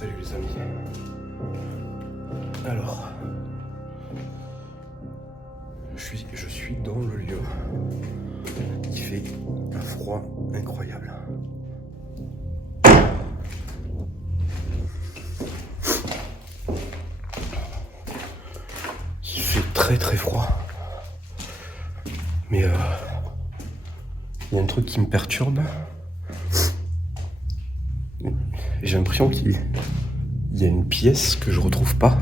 Salut les amis. Alors, je suis dans le lieu. Il fait un froid incroyable. Il fait très très froid. Mais il y a un truc qui me perturbe. J'ai l'impression qu'il y a une pièce que je retrouve pas.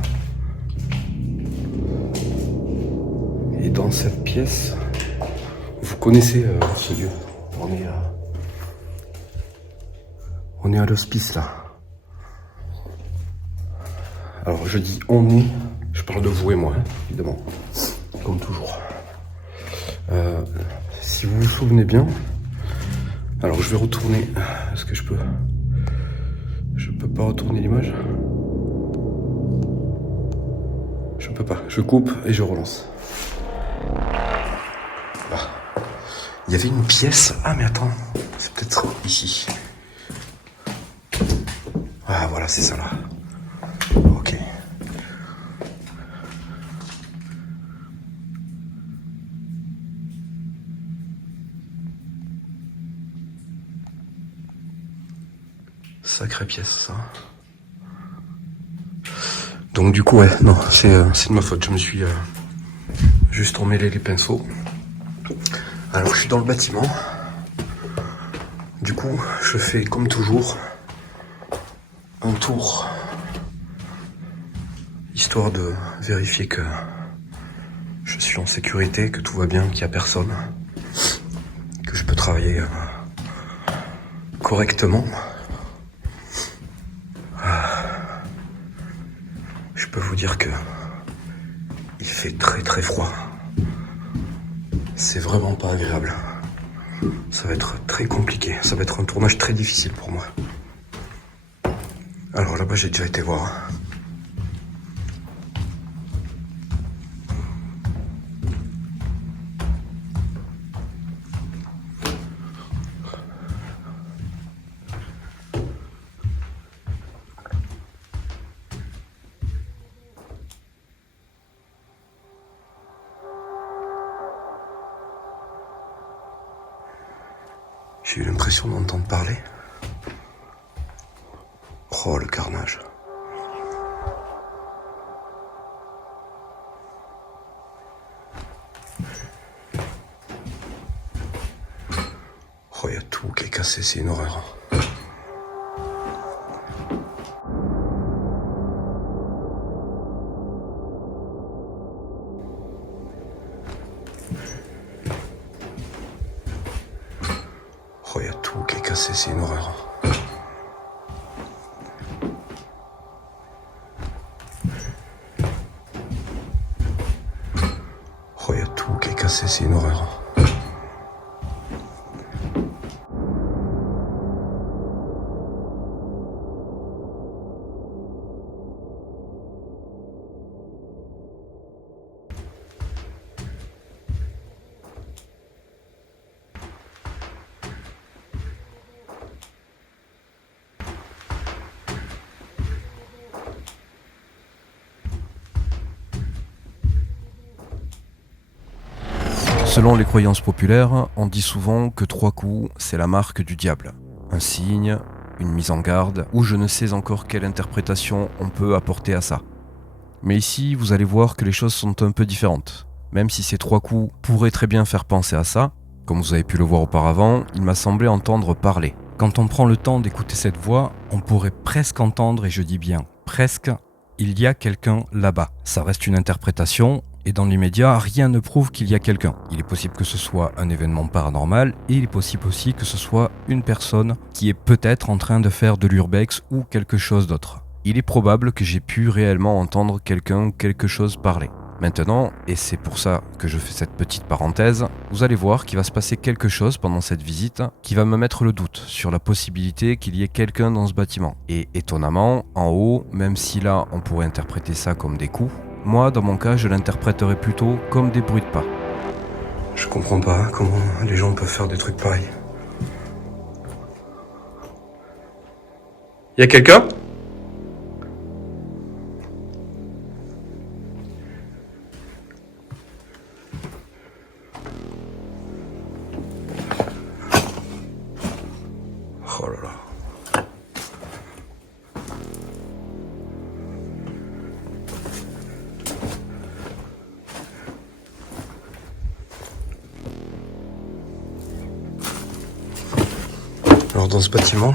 Et dans cette pièce, vous connaissez ce lieu. On est à l'hospice là. Alors je dis on est, je parle de vous et moi, hein, évidemment, comme toujours. Si vous vous souvenez bien, alors je vais retourner. Est-ce que je peux pas retourner l'image. Je peux pas. Je coupe et je relance. Là. Il y avait une pièce. Ah mais attends, c'est peut-être ici. Ah voilà, c'est ça là. Ok. Sacrée pièce ça. Donc du coup ouais, non, c'est de ma faute, je me suis juste emmêlé les pinceaux. Alors je suis dans le bâtiment. Du coup, je fais comme toujours un tour, histoire de vérifier que je suis en sécurité, que tout va bien, qu'il n'y a personne, que je peux travailler correctement. Je peux vous dire que il fait très très froid. C'est vraiment pas agréable. Ça va être très compliqué. Ça va être un tournage très difficile pour moi. Alors là-bas, j'ai déjà été voir. J'ai eu l'impression d'entendre parler. Oh, le carnage. Oh, il y a tout qui est cassé, c'est une horreur. Oh, il y a tout qui est cassé, c'est une horreur. Oh, il y a tout qui est cassé, c'est une horreur. Selon les croyances populaires, on dit souvent que 3 coups, c'est la marque du diable. Un signe, une mise en garde, ou je ne sais encore quelle interprétation on peut apporter à ça. Mais ici, vous allez voir que les choses sont un peu différentes. Même si ces 3 coups pourraient très bien faire penser à ça, comme vous avez pu le voir auparavant, il m'a semblé entendre parler. Quand on prend le temps d'écouter cette voix, on pourrait presque entendre, et je dis bien presque, il y a quelqu'un là-bas. Ça reste une interprétation, et dans l'immédiat, rien ne prouve qu'il y a quelqu'un. Il est possible que ce soit un événement paranormal, et il est possible aussi que ce soit une personne qui est peut-être en train de faire de l'urbex ou quelque chose d'autre. Il est probable que j'ai pu réellement entendre quelqu'un ou quelque chose parler. Maintenant, et c'est pour ça que je fais cette petite parenthèse, vous allez voir qu'il va se passer quelque chose pendant cette visite qui va me mettre le doute sur la possibilité qu'il y ait quelqu'un dans ce bâtiment. Et étonnamment, en haut, même si là on pourrait interpréter ça comme des coups, moi dans mon cas je l'interpréterais plutôt comme des bruits de pas. Je comprends pas comment les gens peuvent faire des trucs pareils. Y a quelqu'un ? Alors dans ce bâtiment,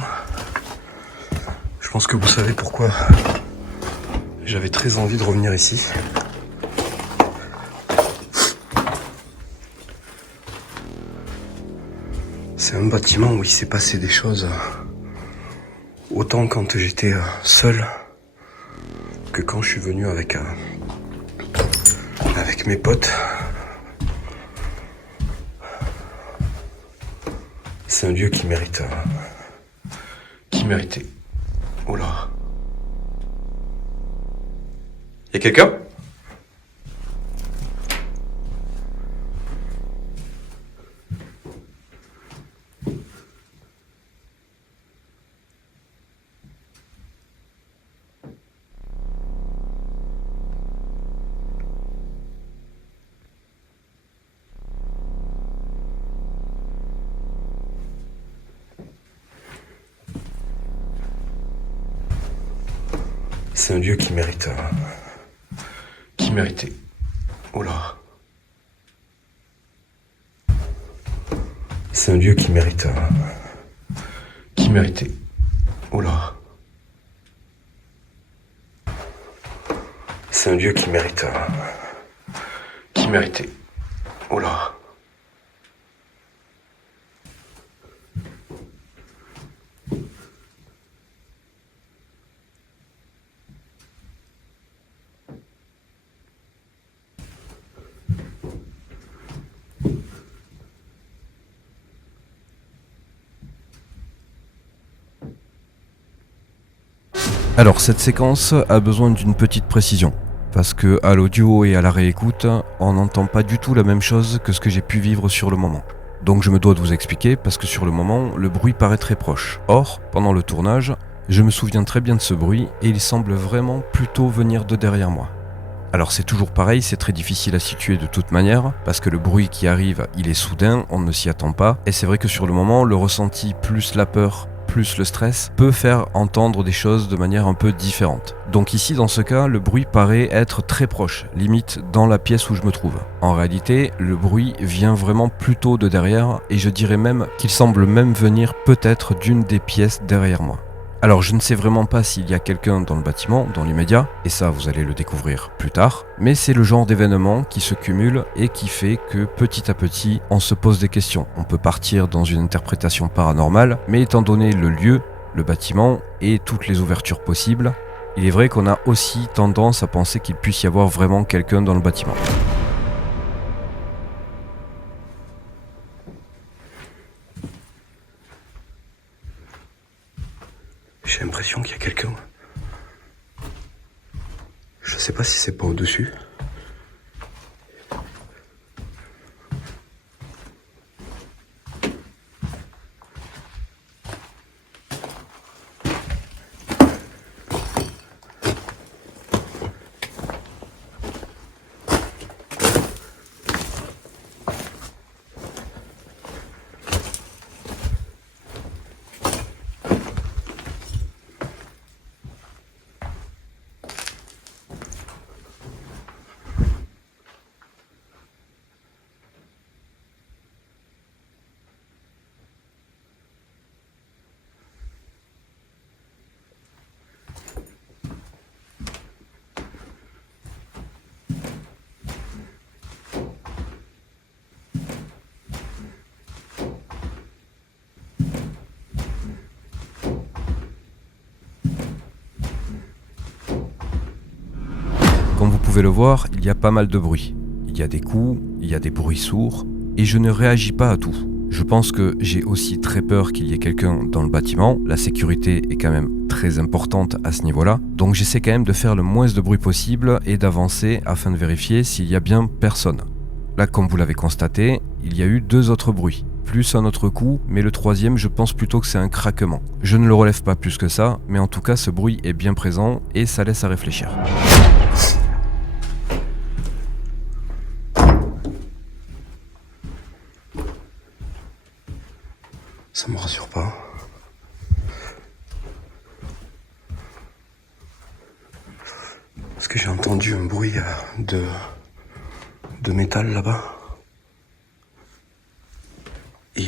je pense que vous savez pourquoi j'avais très envie de revenir ici. C'est un bâtiment où il s'est passé des choses, autant quand j'étais seul que quand je suis venu avec mes potes. C'est un lieu qui mérite, qui méritait. Oh là. Y'a quelqu'un ? C'est un lieu qui méritait. Oh là. C'est un lieu qui méritait. Oh là. C'est un lieu qui méritait. Oh là. Alors cette séquence a besoin d'une petite précision, parce que à l'audio et à la réécoute, on n'entend pas du tout la même chose que ce que j'ai pu vivre sur le moment. Donc je me dois de vous expliquer, parce que sur le moment, le bruit paraît très proche. Or, pendant le tournage, je me souviens très bien de ce bruit, et il semble vraiment plutôt venir de derrière moi. Alors c'est toujours pareil, c'est très difficile à situer de toute manière, parce que le bruit qui arrive, il est soudain, on ne s'y attend pas, et c'est vrai que sur le moment, le ressenti plus la peur, plus le stress, peut faire entendre des choses de manière un peu différente. Donc ici, dans ce cas, le bruit paraît être très proche, limite dans la pièce où je me trouve. En réalité, le bruit vient vraiment plutôt de derrière, et je dirais même qu'il semble même venir peut-être d'une des pièces derrière moi. Alors je ne sais vraiment pas s'il y a quelqu'un dans le bâtiment, dans l'immédiat, et ça vous allez le découvrir plus tard, mais c'est le genre d'événement qui se cumule et qui fait que petit à petit on se pose des questions. On peut partir dans une interprétation paranormale, mais étant donné le lieu, le bâtiment et toutes les ouvertures possibles, il est vrai qu'on a aussi tendance à penser qu'il puisse y avoir vraiment quelqu'un dans le bâtiment. J'ai l'impression qu'il y a quelqu'un. Je sais pas si c'est pas au-dessus. Comme vous pouvez le voir, il y a pas mal de bruit. Il y a des coups, il y a des bruits sourds, et je ne réagis pas à tout. Je pense que j'ai aussi très peur qu'il y ait quelqu'un dans le bâtiment. La sécurité est quand même très importante à ce niveau-là. Donc j'essaie quand même de faire le moins de bruit possible et d'avancer afin de vérifier s'il y a bien personne. Là, comme vous l'avez constaté, il y a eu 2 autres bruits. Plus un autre coup, mais le troisième, je pense plutôt que c'est un craquement. Je ne le relève pas plus que ça, mais en tout cas, ce bruit est bien présent et ça laisse à réfléchir. Ça me rassure pas. Parce que j'ai entendu un bruit de métal là-bas. Et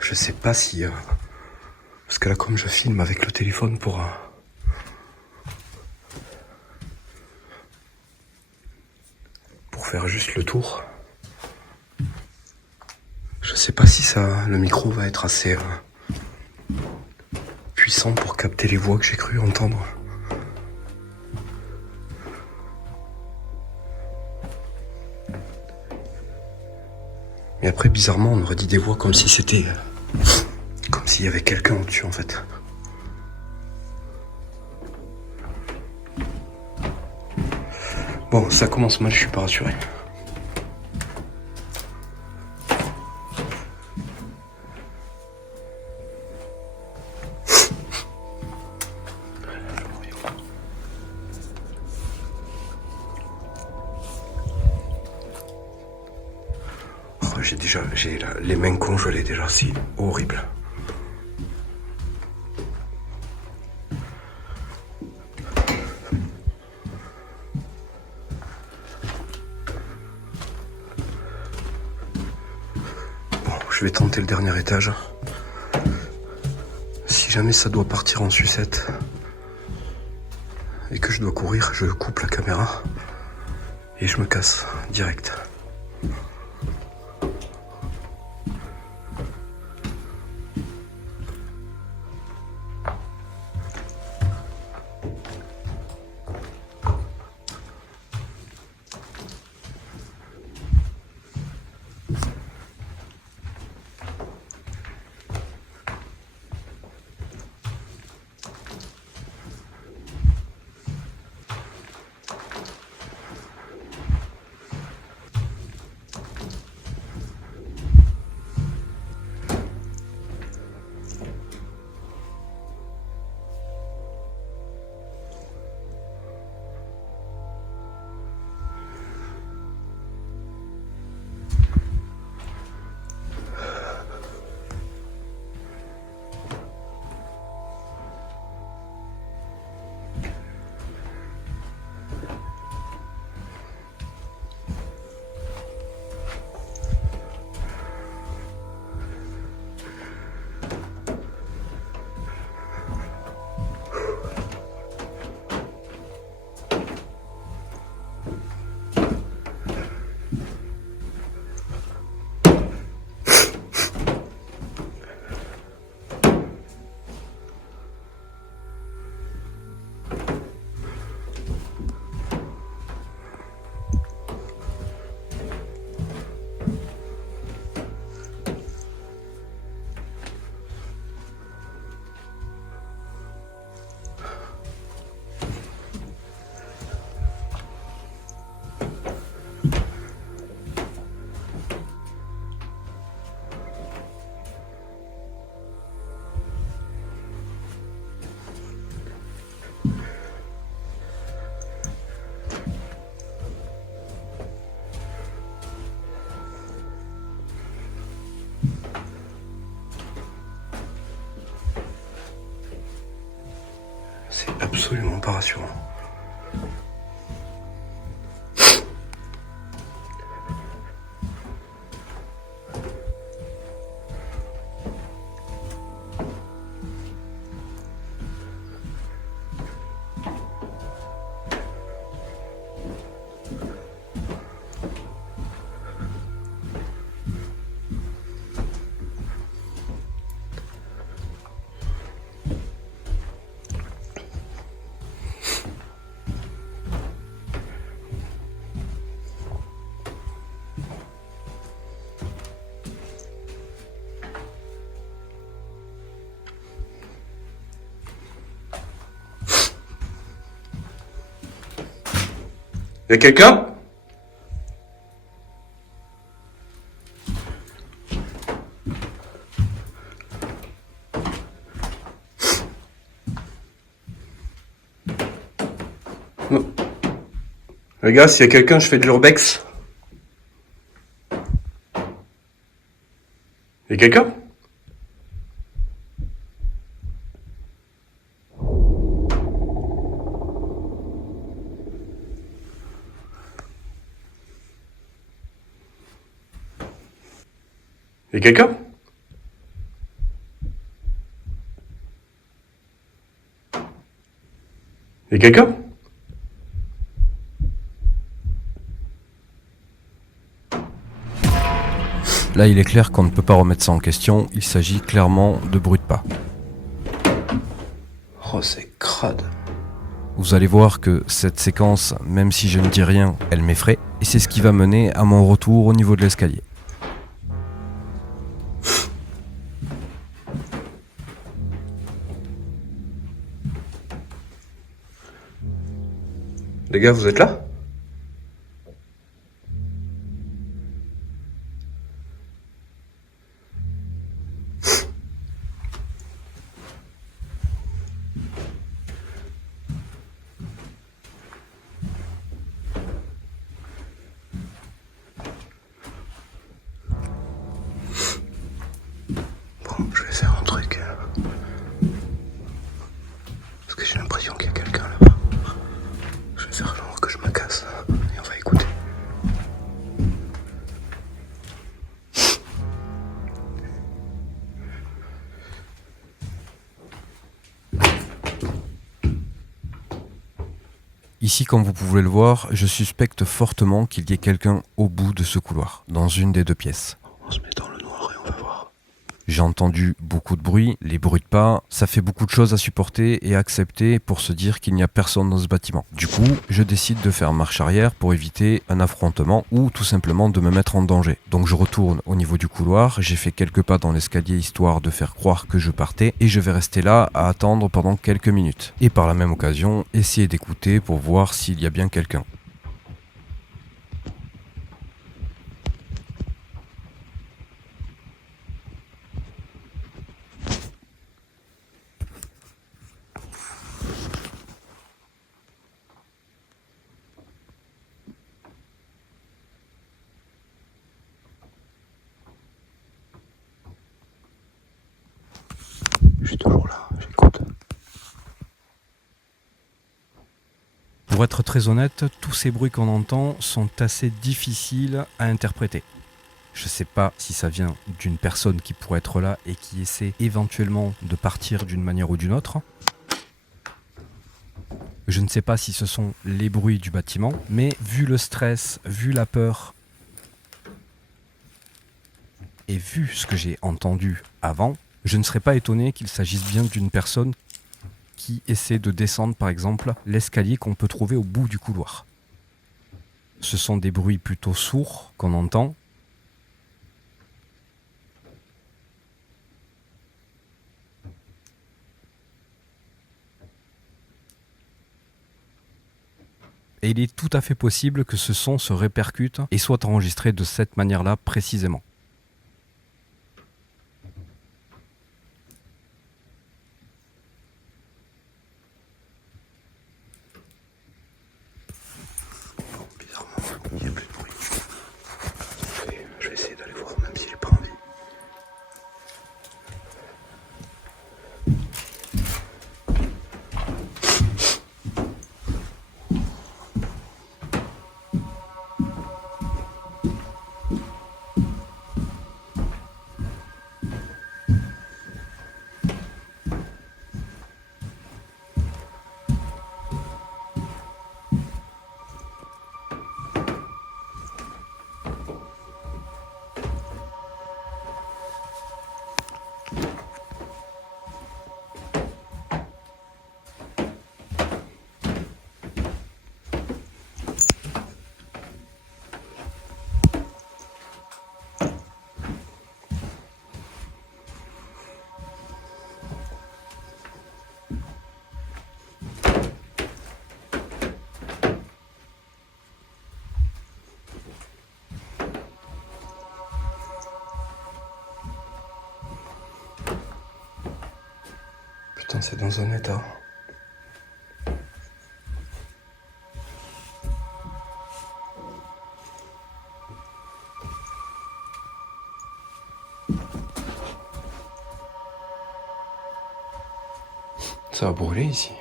je sais pas si Parce que là, comme je filme avec le téléphone pour faire juste le tour, je sais pas si le micro va être assez puissant pour capter les voix que j'ai cru entendre. Et après, bizarrement, on aurait dit des voix comme si c'était... comme s'il y avait quelqu'un au-dessus, en fait. Bon, ça commence mal, je suis pas rassuré. Oh, j'ai les mains congelées déjà, c'est horrible. Je vais tenter le dernier étage. Si jamais ça doit partir en sucette et que je dois courir, je coupe la caméra et je me casse direct. C'est absolument pas rassurant. Y'a quelqu'un ? Non. Les gars, s'il y a quelqu'un, je fais de l'urbex. Y'a quelqu'un ? Y'a quelqu'un ? Y'a quelqu'un? Là, il est clair qu'on ne peut pas remettre ça en question, il s'agit clairement de bruit de pas. Oh, c'est crade. Vous allez voir que cette séquence, même si je ne dis rien, elle m'effraie, et c'est ce qui va mener à mon retour au niveau de l'escalier. Les gars, vous êtes là? Bon, je vais faire un truc. Parce que j'ai l'impression qu'il y a quelqu'un là-bas. Je vais faire genre que je me casse. Et on va écouter. Ici, comme vous pouvez le voir, je suspecte fortement qu'il y ait quelqu'un au bout de ce couloir, dans une des deux pièces. On se met dans le noir et on va voir. J'ai entendu beaucoup de bruit, les bruits de pas, ça fait beaucoup de choses à supporter et à accepter pour se dire qu'il n'y a personne dans ce bâtiment. Du coup, je décide de faire marche arrière pour éviter un affrontement ou tout simplement de me mettre en danger. Donc je retourne au niveau du couloir, j'ai fait quelques pas dans l'escalier histoire de faire croire que je partais et je vais rester là à attendre pendant quelques minutes. Et par la même occasion, essayer d'écouter pour voir s'il y a bien quelqu'un. Je suis toujours là, j'écoute. Pour être très honnête, tous ces bruits qu'on entend sont assez difficiles à interpréter. Je ne sais pas si ça vient d'une personne qui pourrait être là et qui essaie éventuellement de partir d'une manière ou d'une autre. Je ne sais pas si ce sont les bruits du bâtiment, mais vu le stress, vu la peur et vu ce que j'ai entendu avant, je ne serais pas étonné qu'il s'agisse bien d'une personne qui essaie de descendre par exemple l'escalier qu'on peut trouver au bout du couloir. Ce sont des bruits plutôt sourds qu'on entend. Et il est tout à fait possible que ce son se répercute et soit enregistré de cette manière-là précisément. Bon, bizarrement, il n'y a plus de bruit. Je vais essayer d'aller voir même si j'ai pas envie. Putain, c'est dans un état. Ça a brûlé ici.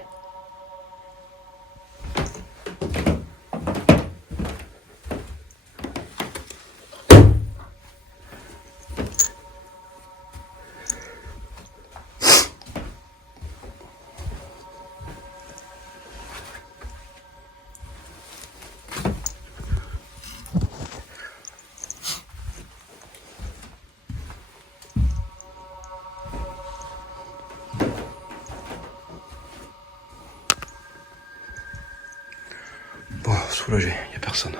Bon, soulagé, il n'y a personne.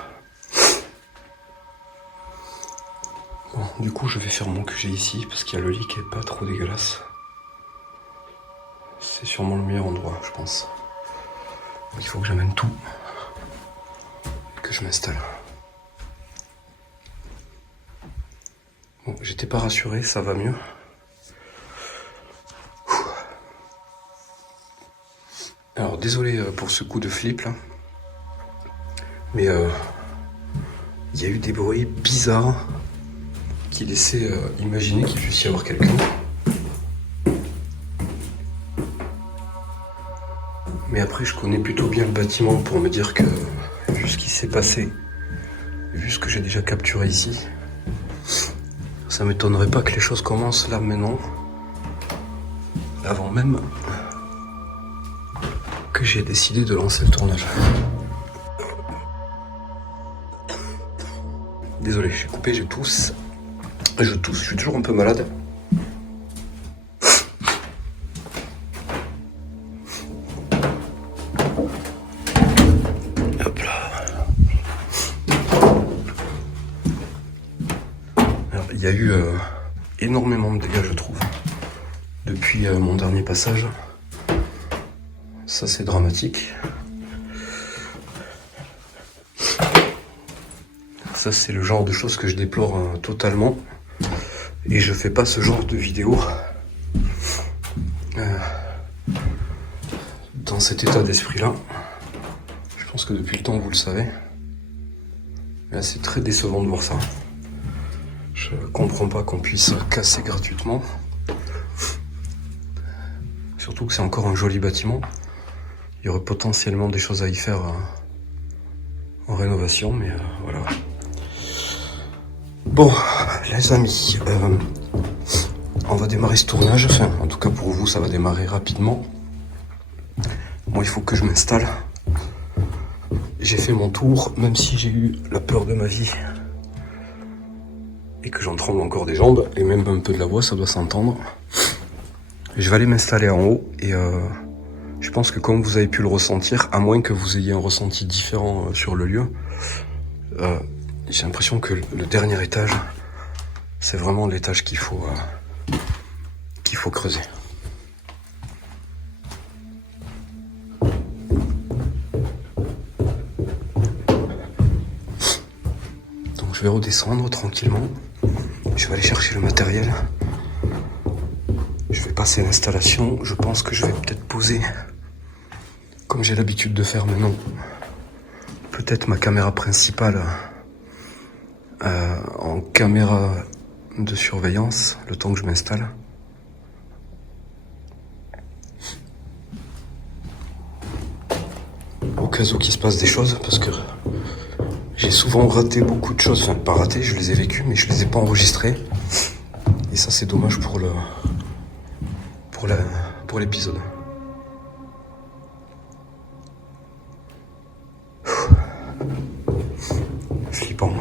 Bon, du coup, je vais faire mon QG ici parce qu'il y a le lit qui est pas trop dégueulasse. C'est sûrement le meilleur endroit, je pense. Donc, il faut que j'amène tout et que je m'installe. Bon, j'étais pas rassuré, ça va mieux. Alors, désolé pour ce coup de flip là. Mais il y a eu des bruits bizarres qui laissaient imaginer qu'il puisse y avoir quelqu'un. Mais après, je connais plutôt bien le bâtiment pour me dire que, vu ce qui s'est passé, vu ce que j'ai déjà capturé ici, ça m'étonnerait pas que les choses commencent là maintenant, avant même que j'ai décidé de lancer le tournage. Désolé, j'ai coupé, je tousse, je suis toujours un peu malade. Hop là. Alors, il y a eu énormément de dégâts, je trouve, depuis mon dernier passage. Ça, c'est dramatique. Ça, c'est le genre de choses que je déplore totalement. Et je fais pas ce genre de vidéo dans cet état d'esprit-là. Je pense que depuis le temps, vous le savez. Là, c'est très décevant de voir ça. Je comprends pas qu'on puisse casser gratuitement. Surtout que c'est encore un joli bâtiment. Il y aurait potentiellement des choses à y faire en rénovation, mais voilà. Bon, les amis, on va démarrer ce tournage. Enfin, en tout cas pour vous, ça va démarrer rapidement. Moi, il faut que je m'installe. J'ai fait mon tour, même si j'ai eu la peur de ma vie. Et que j'en tremble encore des jambes, et même un peu de la voix, ça doit s'entendre. Je vais aller m'installer en haut, et je pense que comme vous avez pu le ressentir, à moins que vous ayez un ressenti différent sur le lieu, j'ai l'impression que le dernier étage, c'est vraiment l'étage qu'il faut creuser. Donc je vais redescendre tranquillement. Je vais aller chercher le matériel. Je vais passer l'installation. Je pense que je vais peut-être poser, comme j'ai l'habitude de faire maintenant, peut-être ma caméra principale en caméra de surveillance, le temps que je m'installe. Au cas où qu'il se passe des choses, parce que j'ai souvent raté beaucoup de choses. Enfin, pas raté, je les ai vécues, mais je les ai pas enregistrées. Et ça, c'est dommage pour l'épisode. Flippant.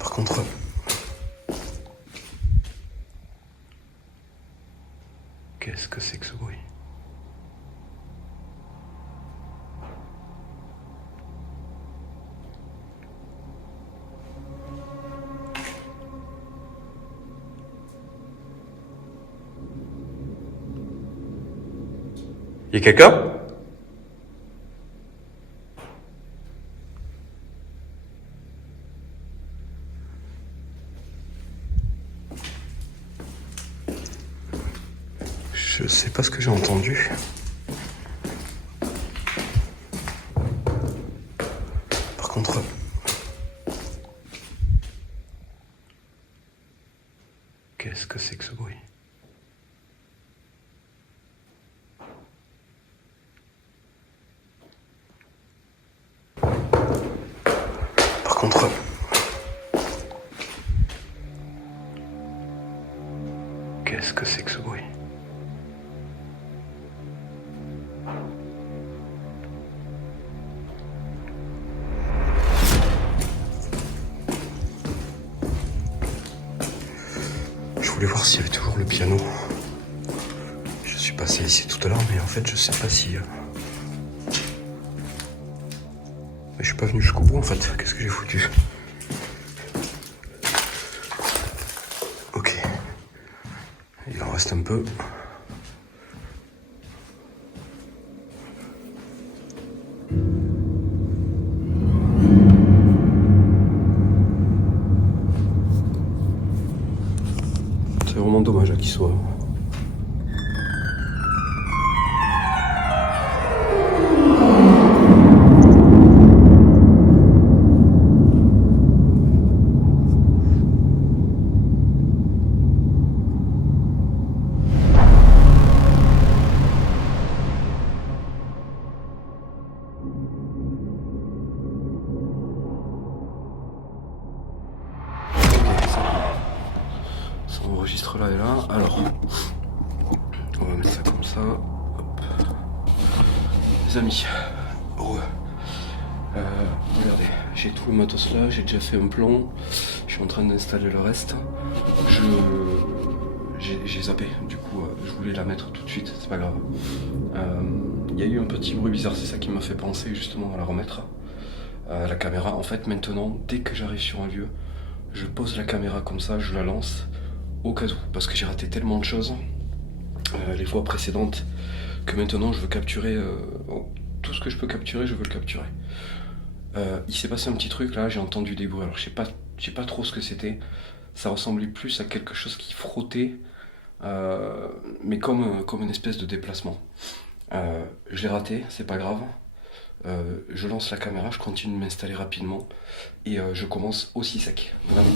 Par contre, qu'est-ce que c'est que ce bruit? Y'a quelqu'un? Je sais pas ce que j'ai entendu. Par contre, qu'est-ce que c'est que ce bruit? Par contre, qu'est-ce que c'est que ce bruit? Je voulais voir s'il y avait toujours le piano. Je suis passé ici tout à l'heure, mais en fait, je sais pas si Mais je suis pas venu jusqu'au bout en fait. Qu'est-ce que j'ai foutu? Ok. Il en reste un peu. C'est vraiment dommage qu'il soit. Ça enregistre là et là. Alors, on va mettre ça comme ça. Hop. Les amis, regardez, j'ai tout le matos là, j'ai déjà fait un plan. Je suis en train d'installer le reste. J'ai zappé, du coup, je voulais la mettre tout de suite, c'est pas grave. Il y a eu un petit bruit bizarre, c'est ça qui m'a fait penser justement à la remettre. La caméra, en fait, maintenant, dès que j'arrive sur un lieu, je pose la caméra comme ça, je la lance au cas où, parce que j'ai raté tellement de choses les fois précédentes que maintenant je veux capturer tout ce que je peux capturer, je veux le capturer. Il s'est passé un petit truc là, j'ai entendu des bruits, alors je sais pas trop ce que c'était. Ça ressemblait plus à quelque chose qui frottait, mais comme une espèce de déplacement. Je l'ai raté, c'est pas grave. Je lance la caméra, je continue de m'installer rapidement et je commence aussi sec. Vraiment.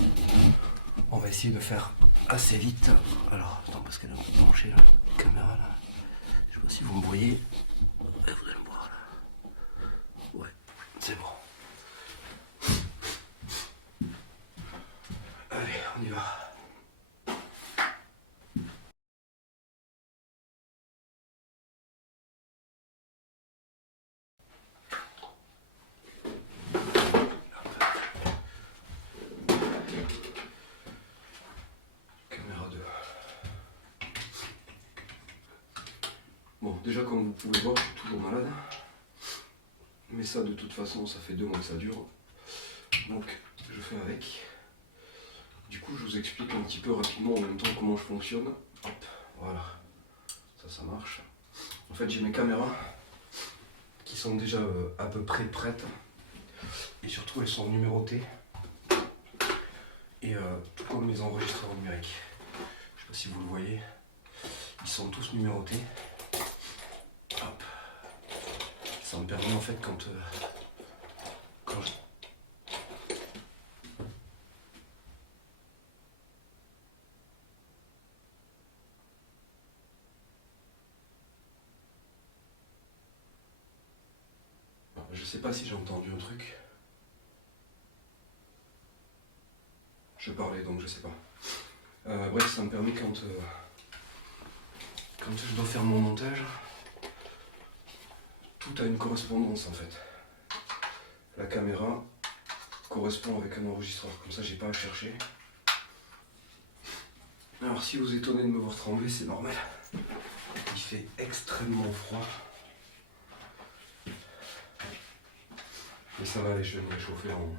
On va essayer de faire assez vite. Alors, attends, parce qu'elle est un peu penchée la caméra là. Je sais pas si vous me voyez. Vous allez me voir là. Ouais, c'est bon. Allez, on y va. Caméra 2. Bon, déjà comme vous pouvez voir, je suis toujours malade. Mais ça, de toute façon, ça fait 2 mois que ça dure. Donc, je fais avec. Du coup, je vous explique un petit peu rapidement en même temps comment je fonctionne. Hop, voilà. Ça marche. En fait, j'ai mes caméras qui sont déjà à peu près prêtes. Et surtout, elles sont numérotées. Et tout comme mes enregistreurs numériques. Je sais pas si vous le voyez. Ils sont tous numérotés. Hop. Ça me permet en fait quand je... Je sais pas si j'ai entendu un truc. Je parlais donc je sais pas. Bref, ça me permet quand je dois faire mon montage, tout a une correspondance en fait. La caméra correspond avec un enregistreur, comme ça j'ai pas à chercher. Alors si vous étonnez de me voir trembler, c'est normal. Il fait extrêmement froid. Mais ça va aller, je vais me réchauffer en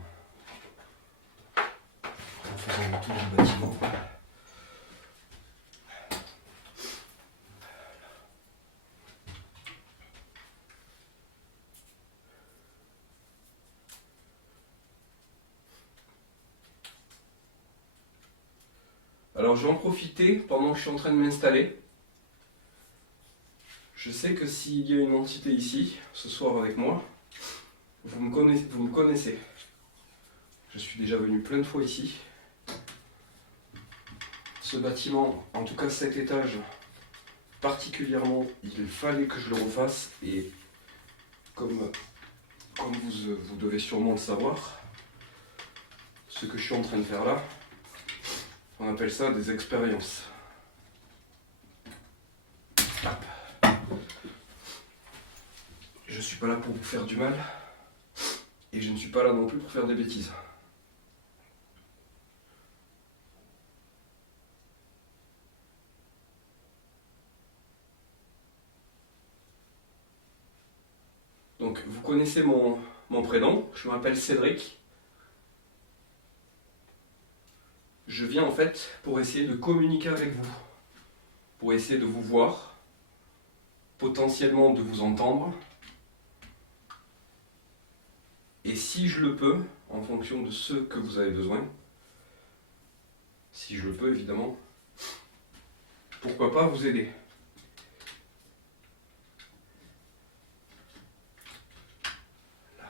faisant le tour du bâtiment. Alors je vais en profiter pendant que je suis en train de m'installer. Je sais que s'il y a une entité ici, ce soir avec moi, vous me connaissez. Je suis déjà venu plein de fois ici. Ce bâtiment, en tout cas cet étage, particulièrement, il fallait que je le refasse. Et comme vous devez sûrement le savoir, ce que je suis en train de faire là, on appelle ça des expériences. Hop. Je ne suis pas là pour vous faire du mal, et je ne suis pas là non plus pour faire des bêtises. Donc vous connaissez mon mon prénom, je m'appelle Cédric. Je viens en fait pour essayer de communiquer avec vous, pour essayer de vous voir, potentiellement de vous entendre. Et si je le peux, en fonction de ce que vous avez besoin, si je le peux évidemment, pourquoi pas vous aider. Là.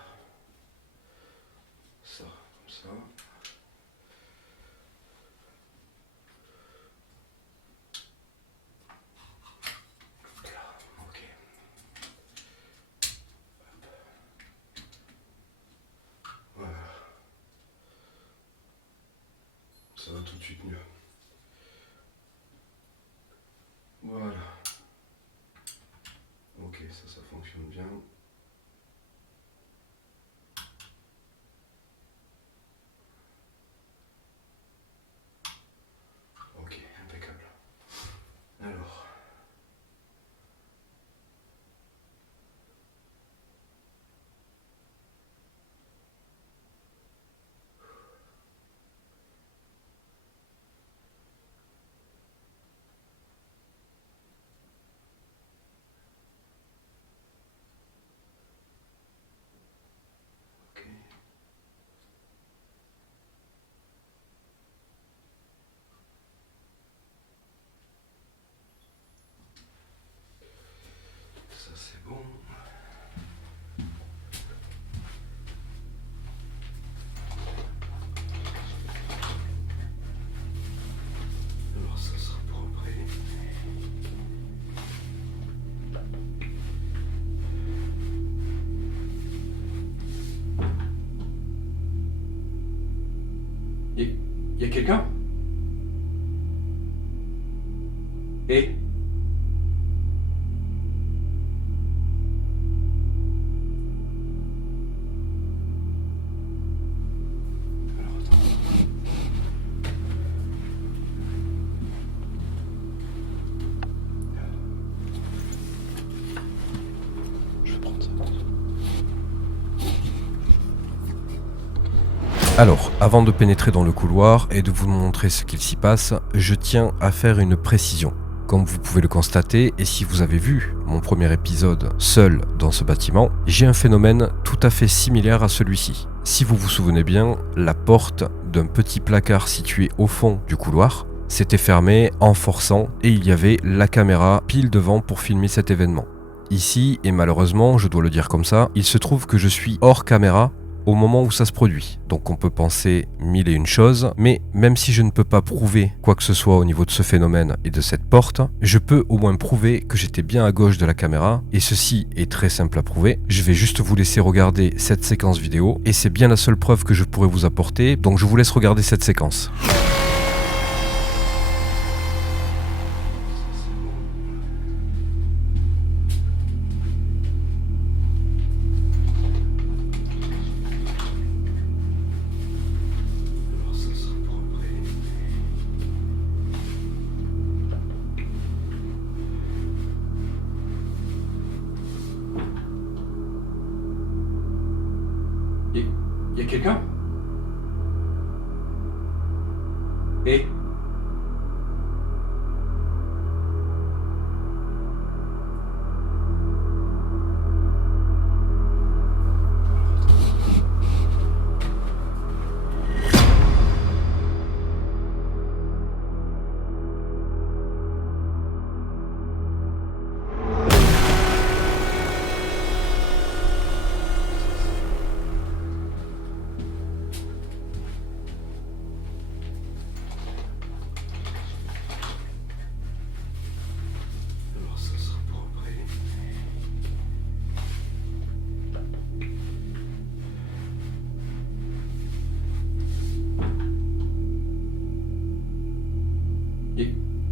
Ça, comme ça. Là, ok. Voilà. Ça va tout de suite mieux. Voilà. Ok, ça fonctionne bien. Ok, impeccable. Alors. Ok. Ça c'est bon. Alors ça sera pour après. Y a quelqu'un? Et alors attends. Je vais prendre ça. Alors, avant de pénétrer dans le couloir et de vous montrer ce qu'il s'y passe, je tiens à faire une précision. Comme vous pouvez le constater, et si vous avez vu mon premier épisode seul dans ce bâtiment, j'ai un phénomène tout à fait similaire à celui-ci. Si vous vous souvenez bien, la porte d'un petit placard situé au fond du couloir s'était fermée en forçant et il y avait la caméra pile devant pour filmer cet événement. Ici, et malheureusement, je dois le dire comme ça, il se trouve que je suis hors caméra au moment où ça se produit. Donc on peut penser mille et une choses, mais même si je ne peux pas prouver quoi que ce soit au niveau de ce phénomène et de cette porte, je peux au moins prouver que j'étais bien à gauche de la caméra, et ceci est très simple à prouver. Je vais juste vous laisser regarder cette séquence vidéo, et c'est bien la seule preuve que je pourrais vous apporter, donc je vous laisse regarder cette séquence. Y a quelqu'un? Et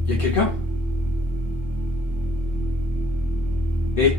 y a quelqu'un? Et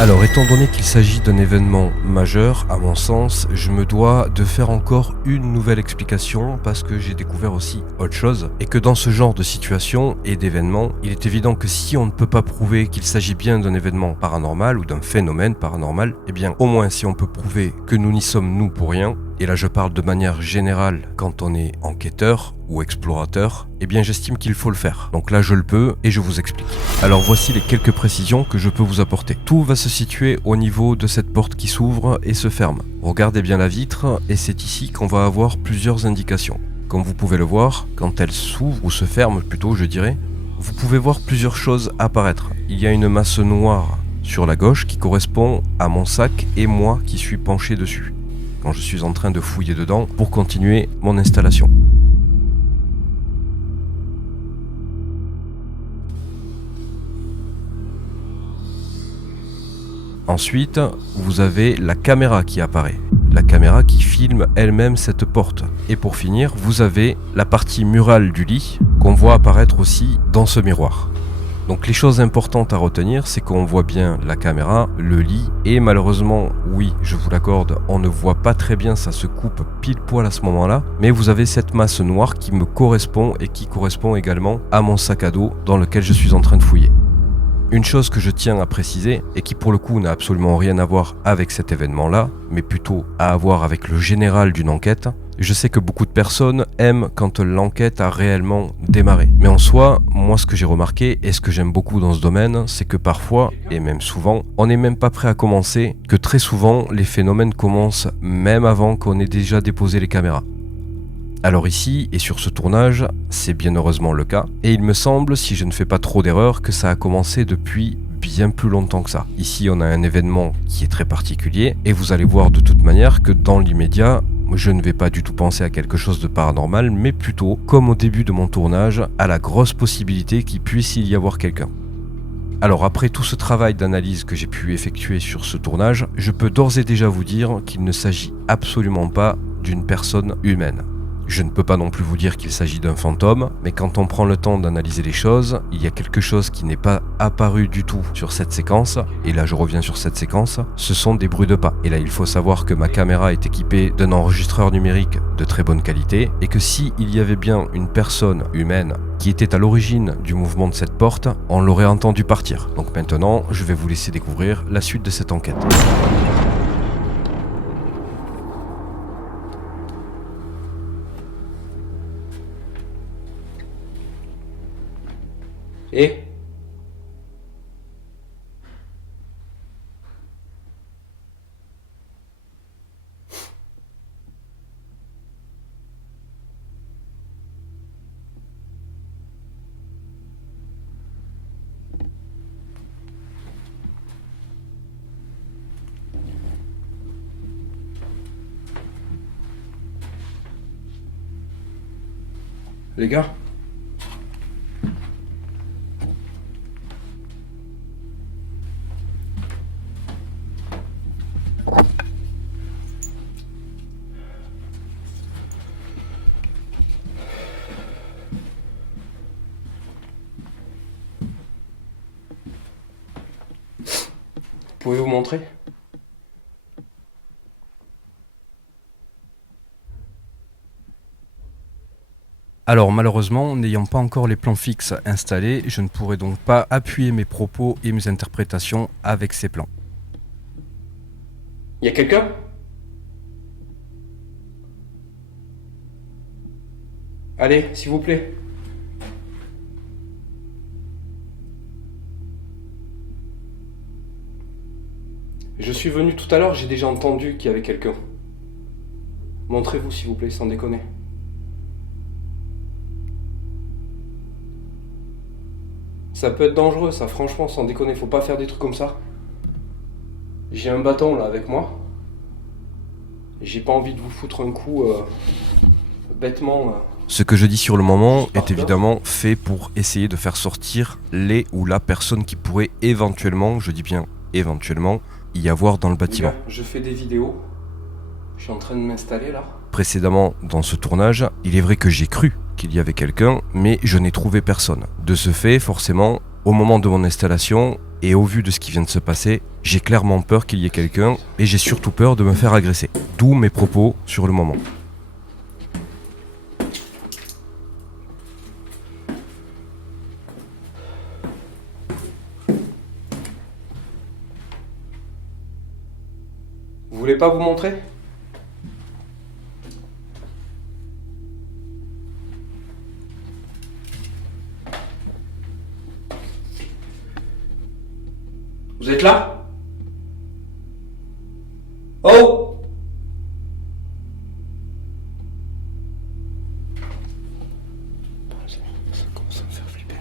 Alors, étant donné qu'il s'agit d'un événement majeur, à mon sens, je me dois de faire encore une nouvelle explication parce que j'ai découvert aussi autre chose et que dans ce genre de situation et d'événement, il est évident que si on ne peut pas prouver qu'il s'agit bien d'un événement paranormal ou d'un phénomène paranormal, eh bien, au moins si on peut prouver que nous n'y sommes nous pour rien, et là je parle de manière générale quand on est enquêteur ou explorateur, eh bien j'estime qu'il faut le faire. Donc là je le peux et je vous explique. Alors voici les quelques précisions que je peux vous apporter. Tout va se situer au niveau de cette porte qui s'ouvre et se ferme. Regardez bien la vitre et c'est ici qu'on va avoir plusieurs indications. Comme vous pouvez le voir, quand elle s'ouvre ou se ferme plutôt je dirais, vous pouvez voir plusieurs choses apparaître. Il y a une masse noire sur la gauche qui correspond à mon sac et moi qui suis penché dessus quand je suis en train de fouiller dedans pour continuer mon installation. Ensuite, vous avez la caméra qui apparaît, la caméra qui filme elle-même cette porte. Et pour finir, vous avez la partie murale du lit qu'on voit apparaître aussi dans ce miroir. Donc les choses importantes à retenir, c'est qu'on voit bien la caméra, le lit, et malheureusement, oui, je vous l'accorde, on ne voit pas très bien, ça se coupe pile poil à ce moment-là, mais vous avez cette masse noire qui me correspond et qui correspond également à mon sac à dos dans lequel je suis en train de fouiller. Une chose que je tiens à préciser, et qui pour le coup n'a absolument rien à voir avec cet événement-là, mais plutôt à voir avec le général d'une enquête, je sais que beaucoup de personnes aiment quand l'enquête a réellement démarré. Mais en soi, moi ce que j'ai remarqué, et ce que j'aime beaucoup dans ce domaine, c'est que parfois, et même souvent, on n'est même pas prêt à commencer, que très souvent les phénomènes commencent même avant qu'on ait déjà déposé les caméras. Alors ici, et sur ce tournage, c'est bien heureusement le cas, et il me semble, si je ne fais pas trop d'erreurs, que ça a commencé depuis bien plus longtemps que ça. Ici, on a un événement qui est très particulier, et vous allez voir de toute manière que dans l'immédiat, je ne vais pas du tout penser à quelque chose de paranormal, mais plutôt, comme au début de mon tournage, à la grosse possibilité qu'il puisse y avoir quelqu'un. Alors après tout ce travail d'analyse que j'ai pu effectuer sur ce tournage, je peux d'ores et déjà vous dire qu'il ne s'agit absolument pas d'une personne humaine. Je ne peux pas non plus vous dire qu'il s'agit d'un fantôme, mais quand on prend le temps d'analyser les choses, il y a quelque chose qui n'est pas apparu du tout sur cette séquence, et là je reviens sur cette séquence, ce sont des bruits de pas. Et là il faut savoir que ma caméra est équipée d'un enregistreur numérique de très bonne qualité, et que si il y avait bien une personne humaine qui était à l'origine du mouvement de cette porte, on l'aurait entendu partir. Donc maintenant, je vais vous laisser découvrir la suite de cette enquête. Et les gars, pouvez-vous montrer ? Alors malheureusement, n'ayant pas encore les plans fixes installés, je ne pourrai donc pas appuyer mes propos et mes interprétations avec ces plans. Y a quelqu'un ? Allez, s'il vous plaît. Je suis venu tout à l'heure, j'ai déjà entendu qu'il y avait quelqu'un. Montrez-vous s'il vous plaît, sans déconner. Ça peut être dangereux ça, franchement, sans déconner, faut pas faire des trucs comme ça. J'ai un bâton là avec moi. J'ai pas envie de vous foutre un coup bêtement. Ce que je dis sur le moment est évidemment fait pour essayer de faire sortir les ou la personne qui pourrait éventuellement, je dis bien éventuellement, y avoir dans le bâtiment. Les gars, je fais des vidéos. Je suis en train de m'installer là. Précédemment, dans ce tournage, il est vrai que j'ai cru qu'il y avait quelqu'un, mais je n'ai trouvé personne. De ce fait, forcément, au moment de mon installation, Et au vu de ce qui vient de se passer, j'ai clairement peur qu'il y ait quelqu'un et j'ai surtout peur de me faire agresser. D'où mes propos sur le moment. Vous voulez pas vous montrer ? Vous êtes là ? Oh ! Ça commence à me faire flipper là.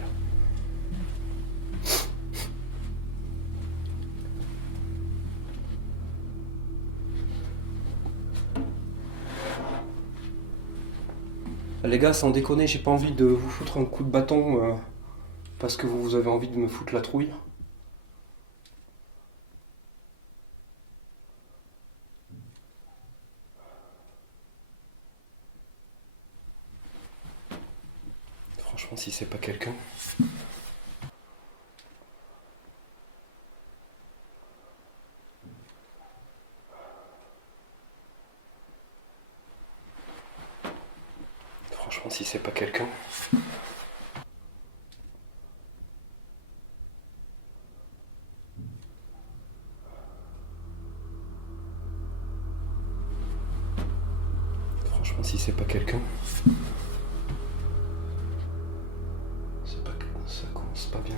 Les gars, sans déconner, j'ai pas envie de vous foutre un coup de bâton parce que vous avez envie de me foutre la trouille. Franchement, si c'est pas quelqu'un... Franchement, si c'est pas quelqu'un... Franchement, si c'est pas quelqu'un... C'est pas que ça commence pas bien.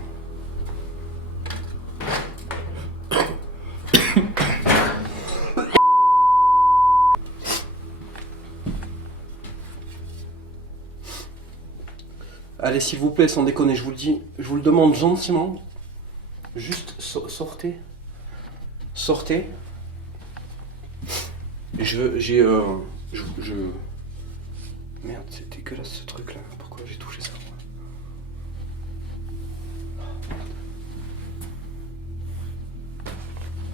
Allez, s'il vous plaît, sans déconner, je vous le dis, je vous le demande gentiment. Juste sortez. Sortez. Merde, c'est dégueulasse ce truc là. Pourquoi j'ai touché ça moi ?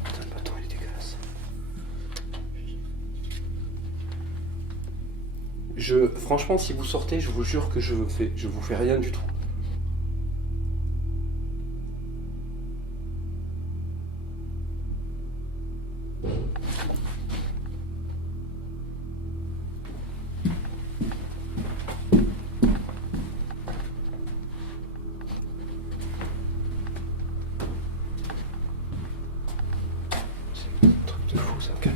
Putain, le bâton il est dégueulasse. Franchement, si vous sortez, je vous jure que je vous fais rien du tout. C'est un truc de fou ça, calme.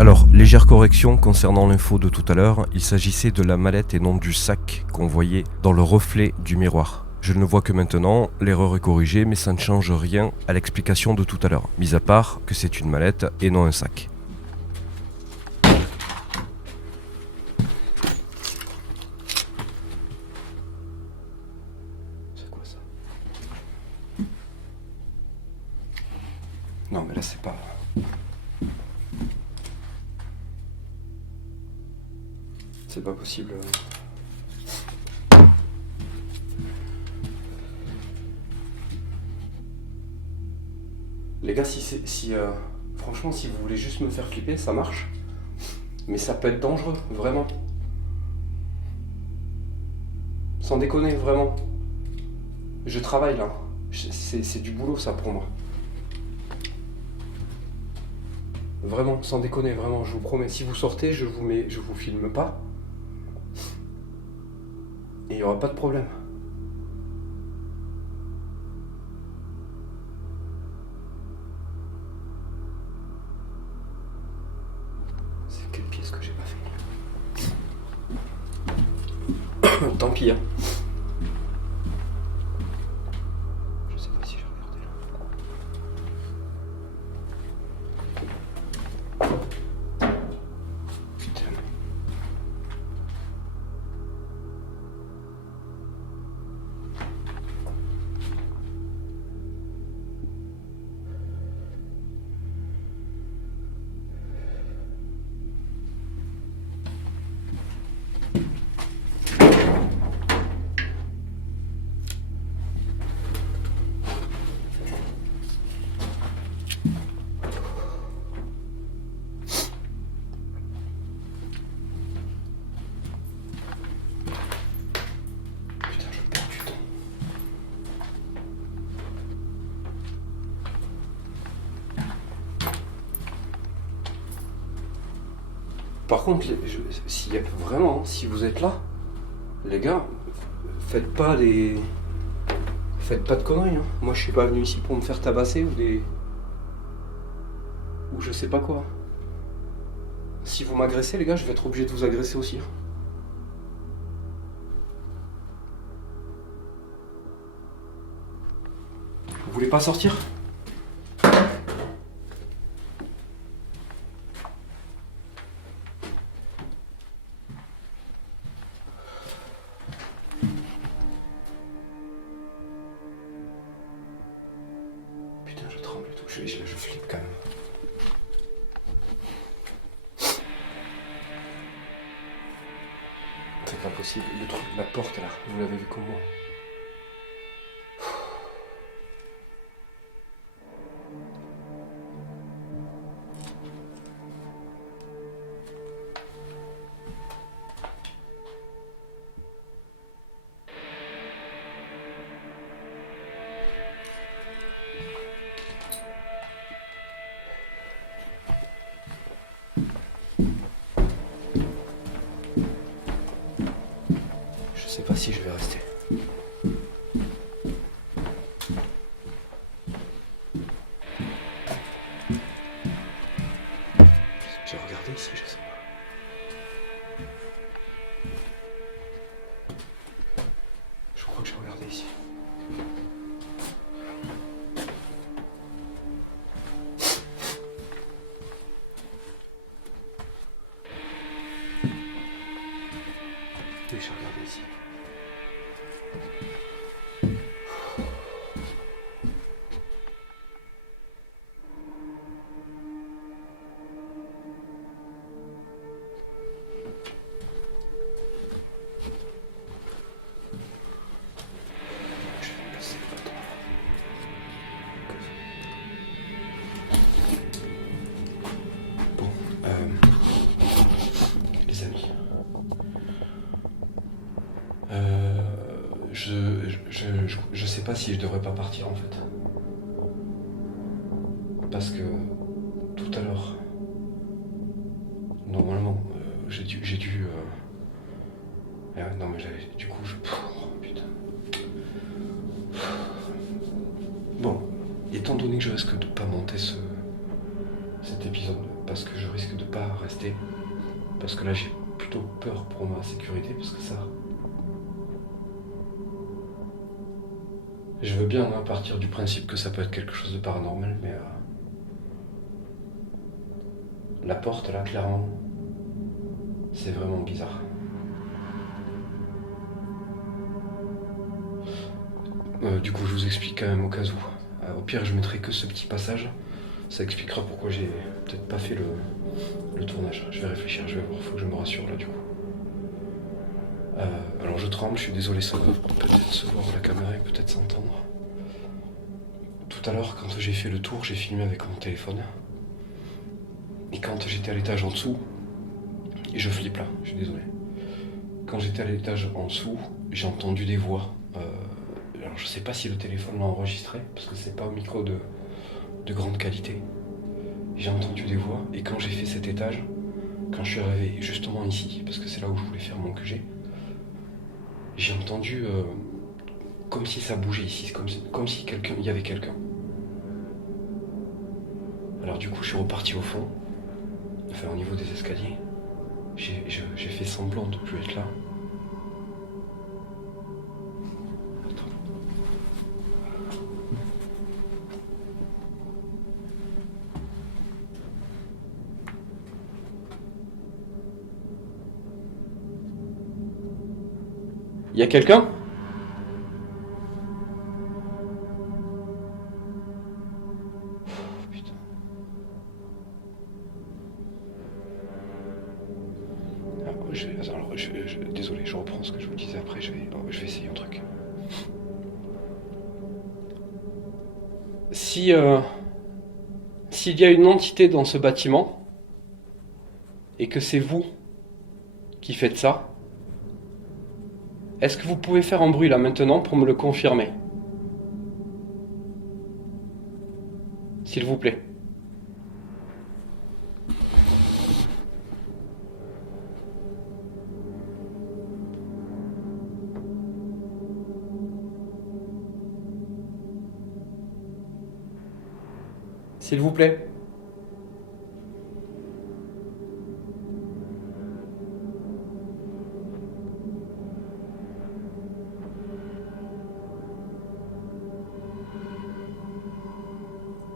Alors, légère correction concernant l'info de tout à l'heure, il s'agissait de la mallette et non du sac qu'on voyait dans le reflet du miroir. Je ne le vois que maintenant, l'erreur est corrigée, mais ça ne change rien à l'explication de tout à l'heure, mis à part que c'est une mallette et non un sac. C'est quoi ça ? Non mais là c'est pas... C'est pas possible. Les gars, franchement, si vous voulez juste me faire flipper, ça marche. Mais ça peut être dangereux, vraiment. Sans déconner, vraiment. Je travaille là. C'est du boulot ça pour moi. Vraiment, sans déconner, vraiment, je vous promets. Si vous sortez, je vous filme pas. Et il n'y aura pas de problème. C'est quelle pièce que j'ai pas fait. Tant pis, hein. Je sais pas si j'ai regardé là. Putain. Par contre, vraiment, si vous êtes là, les gars, faites pas de conneries. Hein. Moi, je suis pas venu ici pour me faire tabasser ou je sais pas quoi. Si vous m'agressez, les gars, je vais être obligé de vous agresser aussi. Vous voulez pas sortir ? Putain, je tremble et tout, je flippe quand même. C'est pas possible. Le truc, la porte là, vous l'avez vu comme moi. Je sais pas si je vais rester. J'ai regardé ici, je sais pas. Je crois que j'ai regardé ici. Oui, j'ai regardé ici. Je vais me passer le bâton. Bon, les amis. Je sais pas si je devrais pas partir en fait. Parce que tout à l'heure, normalement, j'ai dû non mais du coup oh, putain. Bon, étant donné que je risque de pas monter cet épisode, parce que je risque de pas rester, parce que là j'ai plutôt peur pour ma sécurité, parce que ça... Je veux bien partir du principe que ça peut être quelque chose de paranormal, mais la porte là, clairement, c'est vraiment bizarre. Du coup, je vous explique quand même au cas où. Au pire, je mettrai que ce petit passage. Ça expliquera pourquoi j'ai peut-être pas fait le tournage. Je vais réfléchir, je vais voir, faut que je me rassure là du coup. Alors je tremble, je suis désolé, ça va peut-être se voir à la caméra et peut-être s'entendre. Tout à l'heure, quand j'ai fait le tour, j'ai filmé avec mon téléphone. Et quand j'étais à l'étage en dessous, et je flippe là, je suis désolé. Quand j'étais à l'étage en dessous, j'ai entendu des voix. Alors je sais pas si le téléphone l'a enregistré, parce que c'est pas au micro de grande qualité. J'ai entendu des voix, et quand j'ai fait cet étage, quand je suis arrivé justement ici, parce que c'est là où je voulais faire mon QG, j'ai entendu comme si ça bougeait ici, comme si il y avait quelqu'un. Alors du coup, je suis reparti au fond, enfin au niveau des escaliers. J'ai fait semblant de plus être là. Attends. Y a quelqu'un ? Putain. Désolé, je reprends ce que je vous disais après, je vais essayer un truc. S'il y a une entité dans ce bâtiment, et que c'est vous qui faites ça, est-ce que vous pouvez faire un bruit là maintenant pour me le confirmer ? S'il vous plaît. S'il vous plaît.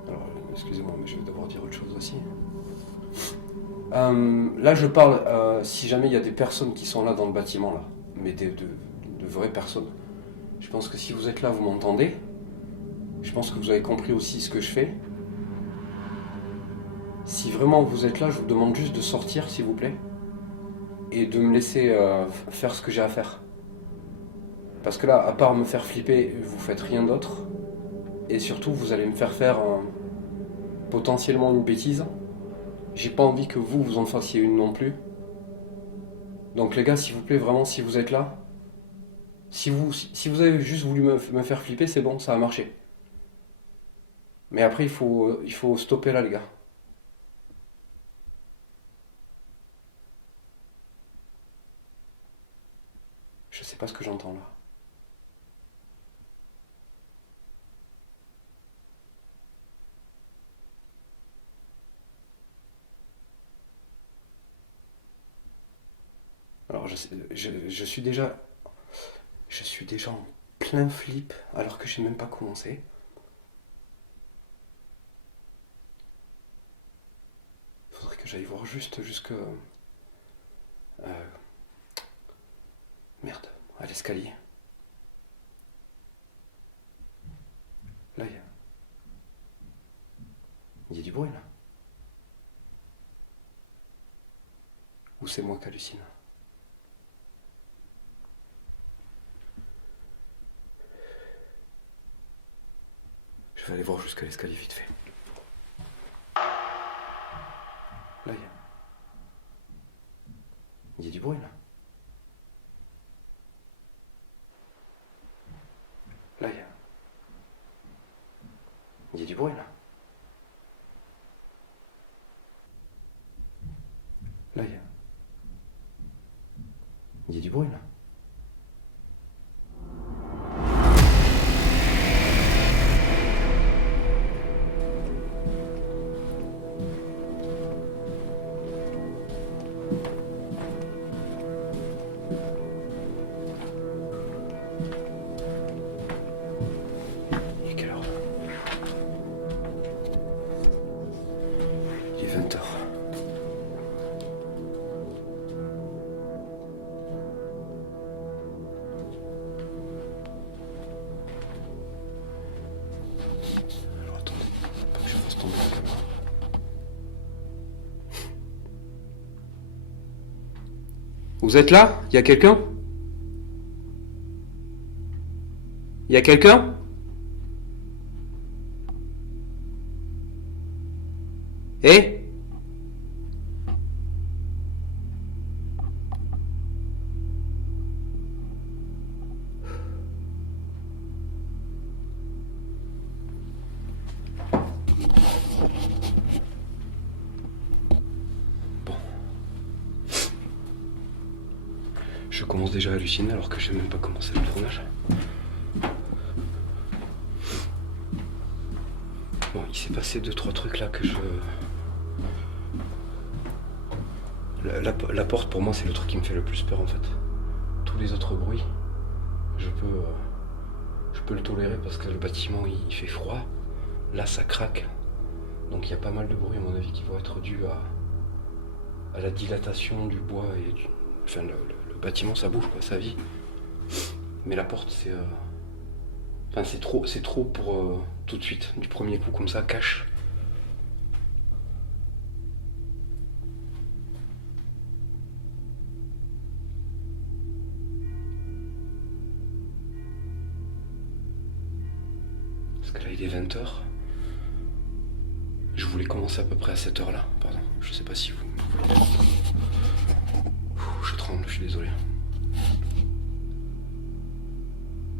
Alors, excusez-moi, mais je vais devoir dire autre chose aussi. Là, je parle, si jamais il y a des personnes qui sont là dans le bâtiment, là, mais de vraies personnes. Je pense que si vous êtes là, vous m'entendez. Je pense que vous avez compris aussi ce que je fais. Si vraiment vous êtes là, je vous demande juste de sortir, s'il vous plaît. Et de me laisser faire ce que j'ai à faire. Parce que là, à part me faire flipper, vous faites rien d'autre. Et surtout, vous allez me faire potentiellement une bêtise. J'ai pas envie que vous en fassiez une non plus. Donc les gars, s'il vous plaît, vraiment, si vous êtes là, si vous avez juste voulu me faire flipper, c'est bon, ça a marché. Mais après, il faut stopper là, les gars. Je sais pas ce que j'entends là. Alors je suis déjà en plein flip alors que j'ai même pas commencé. Faudrait que j'aille voir juste jusque merde, à l'escalier. Là il y a du bruit là. Ou c'est moi qui hallucine? Je vais aller voir jusqu'à l'escalier vite fait. Là, il y a du bruit, là. Là, il y a du bruit, là. Là, il y a du bruit, là. Il est 20h. Alors attendez, faut que je fasse tomber la caméra. Vous êtes là? Il y a quelqu'un? Il y a quelqu'un? Eh? Bon. Je commence déjà à halluciner alors que j'ai même pas commencé le tournage. Bon, il s'est passé 2-3 trucs là que je... La porte pour moi c'est le truc qui me fait le plus peur en fait. Tous les autres bruits, je peux le tolérer parce que le bâtiment il fait froid. Là ça craque. Donc il y a pas mal de bruits à mon avis qui vont être dus à la dilatation du bois et du... Enfin le bâtiment ça bouge quoi, ça vit. Mais la porte c'est... Enfin c'est trop pour tout de suite, du premier coup comme ça, cache. Parce que là il est 20h. Je voulais commencer à peu près à cette heure-là, pardon. Je sais pas si vous... Je tremble, je suis désolé.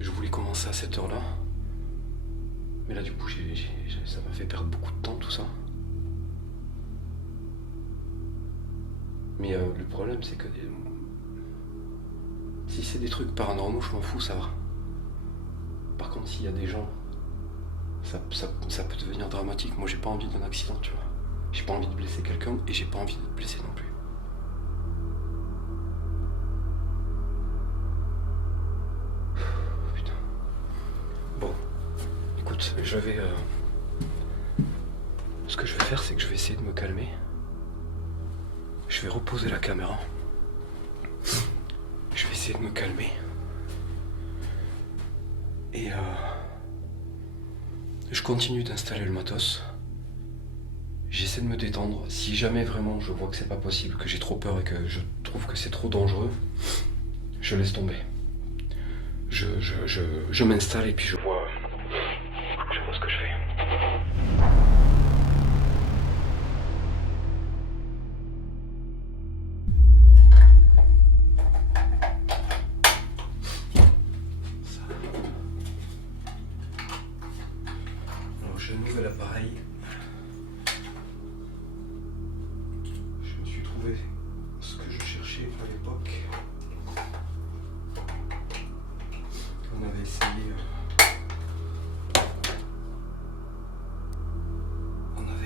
Je voulais commencer à cette heure-là. Mais là du coup ça m'a fait perdre beaucoup de temps tout ça. Mais le problème c'est que si c'est des trucs paranormaux je m'en fous, ça va. Par contre s'il y a des gens ça peut devenir dramatique. Moi, j'ai pas envie d'un accident, tu vois. J'ai pas envie de blesser quelqu'un et j'ai pas envie d'être blessé non plus. Putain. Bon, écoute, ce que je vais faire, c'est que je vais essayer de me calmer. Je vais reposer la caméra. Je vais essayer de me calmer. Et je continue d'installer le matos. J'essaie de me détendre. Si jamais vraiment je vois que c'est pas possible, que j'ai trop peur et que je trouve que c'est trop dangereux, je laisse tomber. Je m'installe et puis je vois ce que je fais. Alors j'ai un nouvel appareil. Je me suis trouvé ce que je cherchais à l'époque. On avait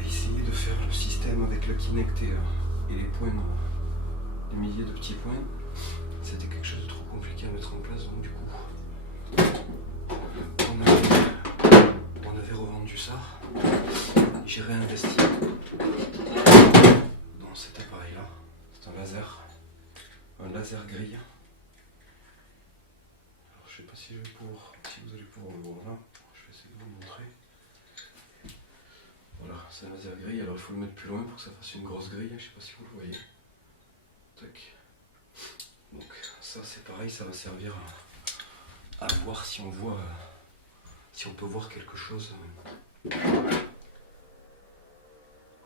essayé de faire le système avec le Kinect et les points, des milliers de petits points. C'était quelque chose de trop compliqué à mettre en place, donc du coup, on avait revendu ça. J'ai réinvesti dans cet appareil-là. C'est un laser grille. Alors, je sais pas si vous allez pouvoir le voir là. Je vais essayer de vous montrer. Voilà, c'est un laser grille. Alors il faut le mettre plus loin pour que ça fasse une grosse grille. Je sais pas si vous le voyez. Tac. Donc ça c'est pareil, ça va servir à voir si on voit, si on peut voir quelque chose.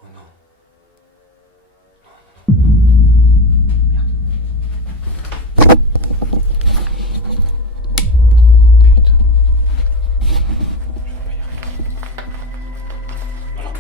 Oh non. Merde. Putain. Je vais pas y arriver. Voilà.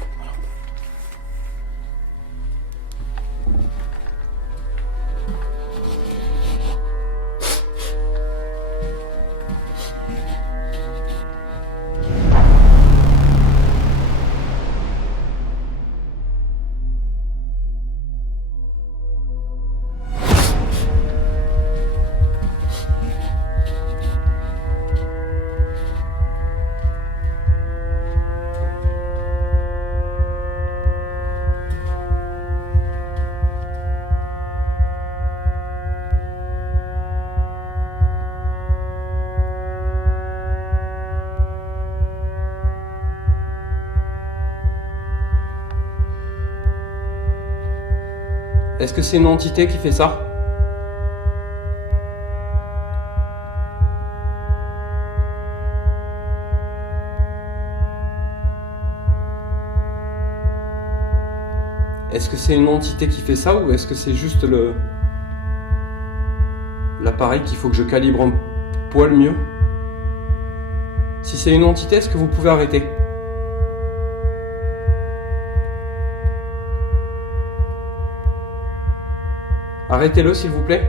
Est-ce que c'est une entité qui fait ça? Est-ce que c'est une entité qui fait ça ou est-ce que c'est juste l'appareil qu'il faut que je calibre un poil mieux? Si c'est une entité, est-ce que vous pouvez arrêter? Arrêtez-le s'il vous plaît.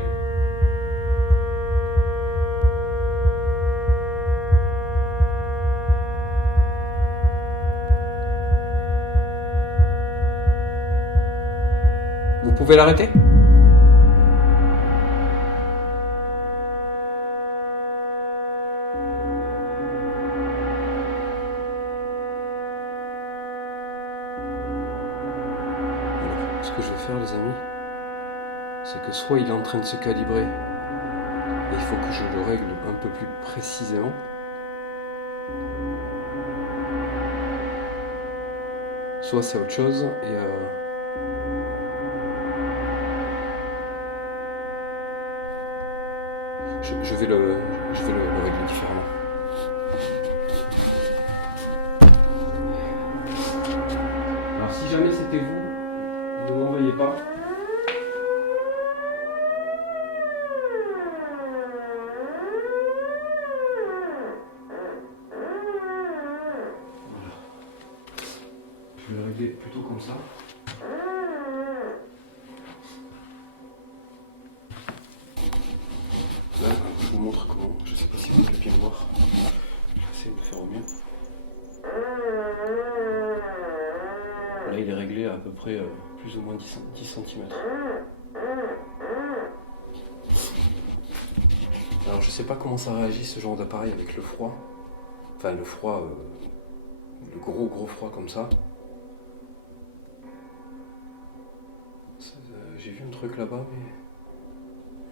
Vous pouvez l'arrêter? Alors, ce que je vais faire les amis, c'est que soit il est en train de se calibrer et il faut que je le règle un peu plus précisément, soit c'est autre chose et je vais le régler différemment. Alors si jamais c'était vous, ne m'envoyez pas. Je vais le régler plutôt comme ça. Là, je vous montre comment. Je sais pas si vous allez bien voir. Je vais essayer de le faire au mieux. il est réglé à peu près plus ou moins 10 cm. Alors je sais pas comment ça réagit ce genre d'appareil avec le froid. Enfin le froid, le gros froid comme ça. J'ai vu un truc là-bas mais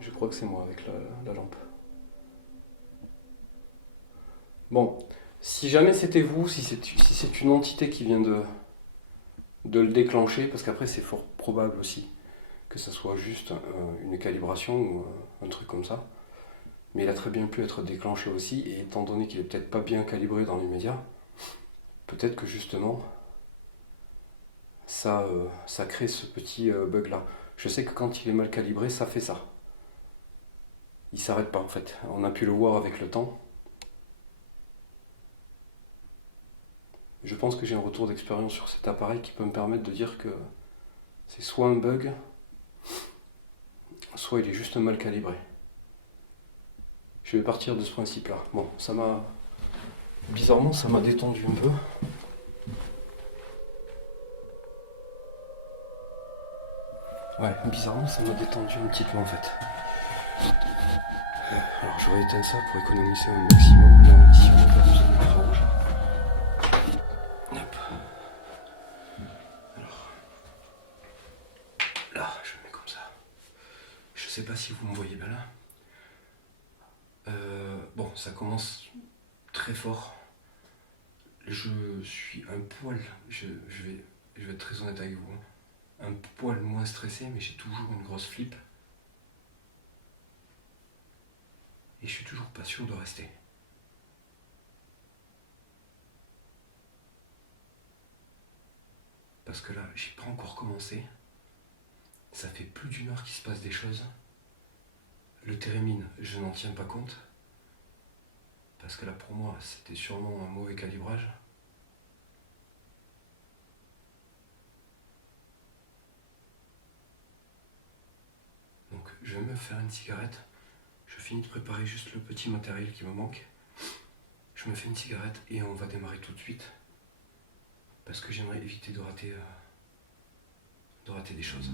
je crois que c'est moi avec la lampe. Bon, si jamais c'était vous, si c'est une entité qui vient de le déclencher, parce qu'après c'est fort probable aussi que ça soit juste une calibration ou un truc comme ça. Mais il a très bien pu être déclenché aussi, et étant donné qu'il est peut-être pas bien calibré dans l'immédiat, peut-être que justement ça crée ce petit bug là. Je sais que quand il est mal calibré, ça fait ça. Il s'arrête pas en fait. On a pu le voir avec le temps. Je pense que j'ai un retour d'expérience sur cet appareil qui peut me permettre de dire que c'est soit un bug, soit il est juste mal calibré. Je vais partir de ce principe-là. Bon, bizarrement, ça m'a détendu un peu. Ouais, bizarrement, ça m'a détendu un petit peu en fait. Alors, j'aurais éteint ça pour économiser un maximum. Là, ici, on n'a pas besoin de l'écrange. Hop. Alors, là, je le mets comme ça. Je sais pas si vous me voyez bien là. Bon, ça commence très fort. Je suis un poil, je vais être très honnête avec vous, un poil moins stressé, mais j'ai toujours une grosse flip. Et je suis toujours pas sûr de rester. Parce que là, j'ai pas encore commencé. Ça fait plus d'1 heure qu'il se passe des choses. Le térémine, je n'en tiens pas compte. Parce que là, pour moi, c'était sûrement un mauvais calibrage. Donc, je vais me faire une cigarette. Je finis de préparer juste le petit matériel qui me manque. Je me fais une cigarette et on va démarrer tout de suite. Parce que j'aimerais éviter de rater des choses.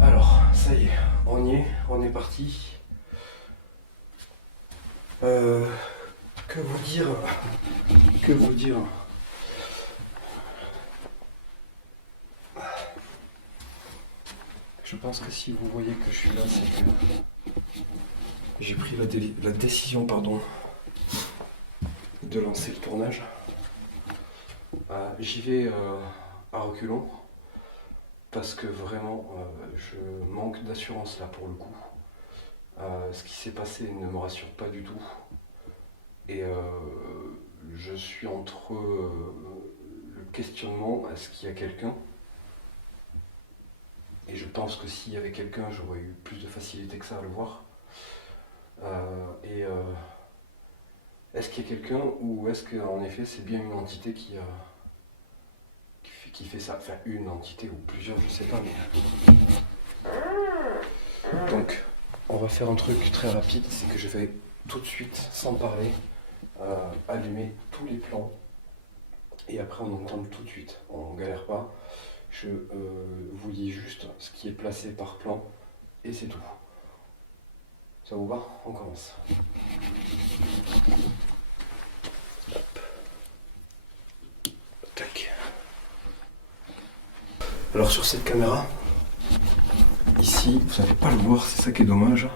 Alors, ça y est, on y est, on est parti. Que vous dire? Je pense que si vous voyez que je suis là, c'est que j'ai pris la décision, de lancer le tournage. J'y vais à reculons parce que vraiment je manque d'assurance là pour le coup. Ce qui s'est passé ne me rassure pas du tout. Et je suis entre le questionnement, est-ce qu'il y a quelqu'un? Et je pense que s'il y avait quelqu'un, j'aurais eu plus de facilité que ça à le voir. Est-ce qu'il y a quelqu'un ou est-ce qu'en effet c'est bien une entité qui fait ça? Enfin une entité ou plusieurs, je sais pas. Mais... Donc on va faire un truc très rapide, c'est que je vais tout de suite, sans parler, allumer tous les plans. Et après on entend tout de suite, on galère pas. Je vous dis juste ce qui est placé par plan et c'est tout. Ça vous va? On commence. Hop. Tac. Alors sur cette caméra, ici, vous n'allez pas le voir, c'est ça qui est dommage.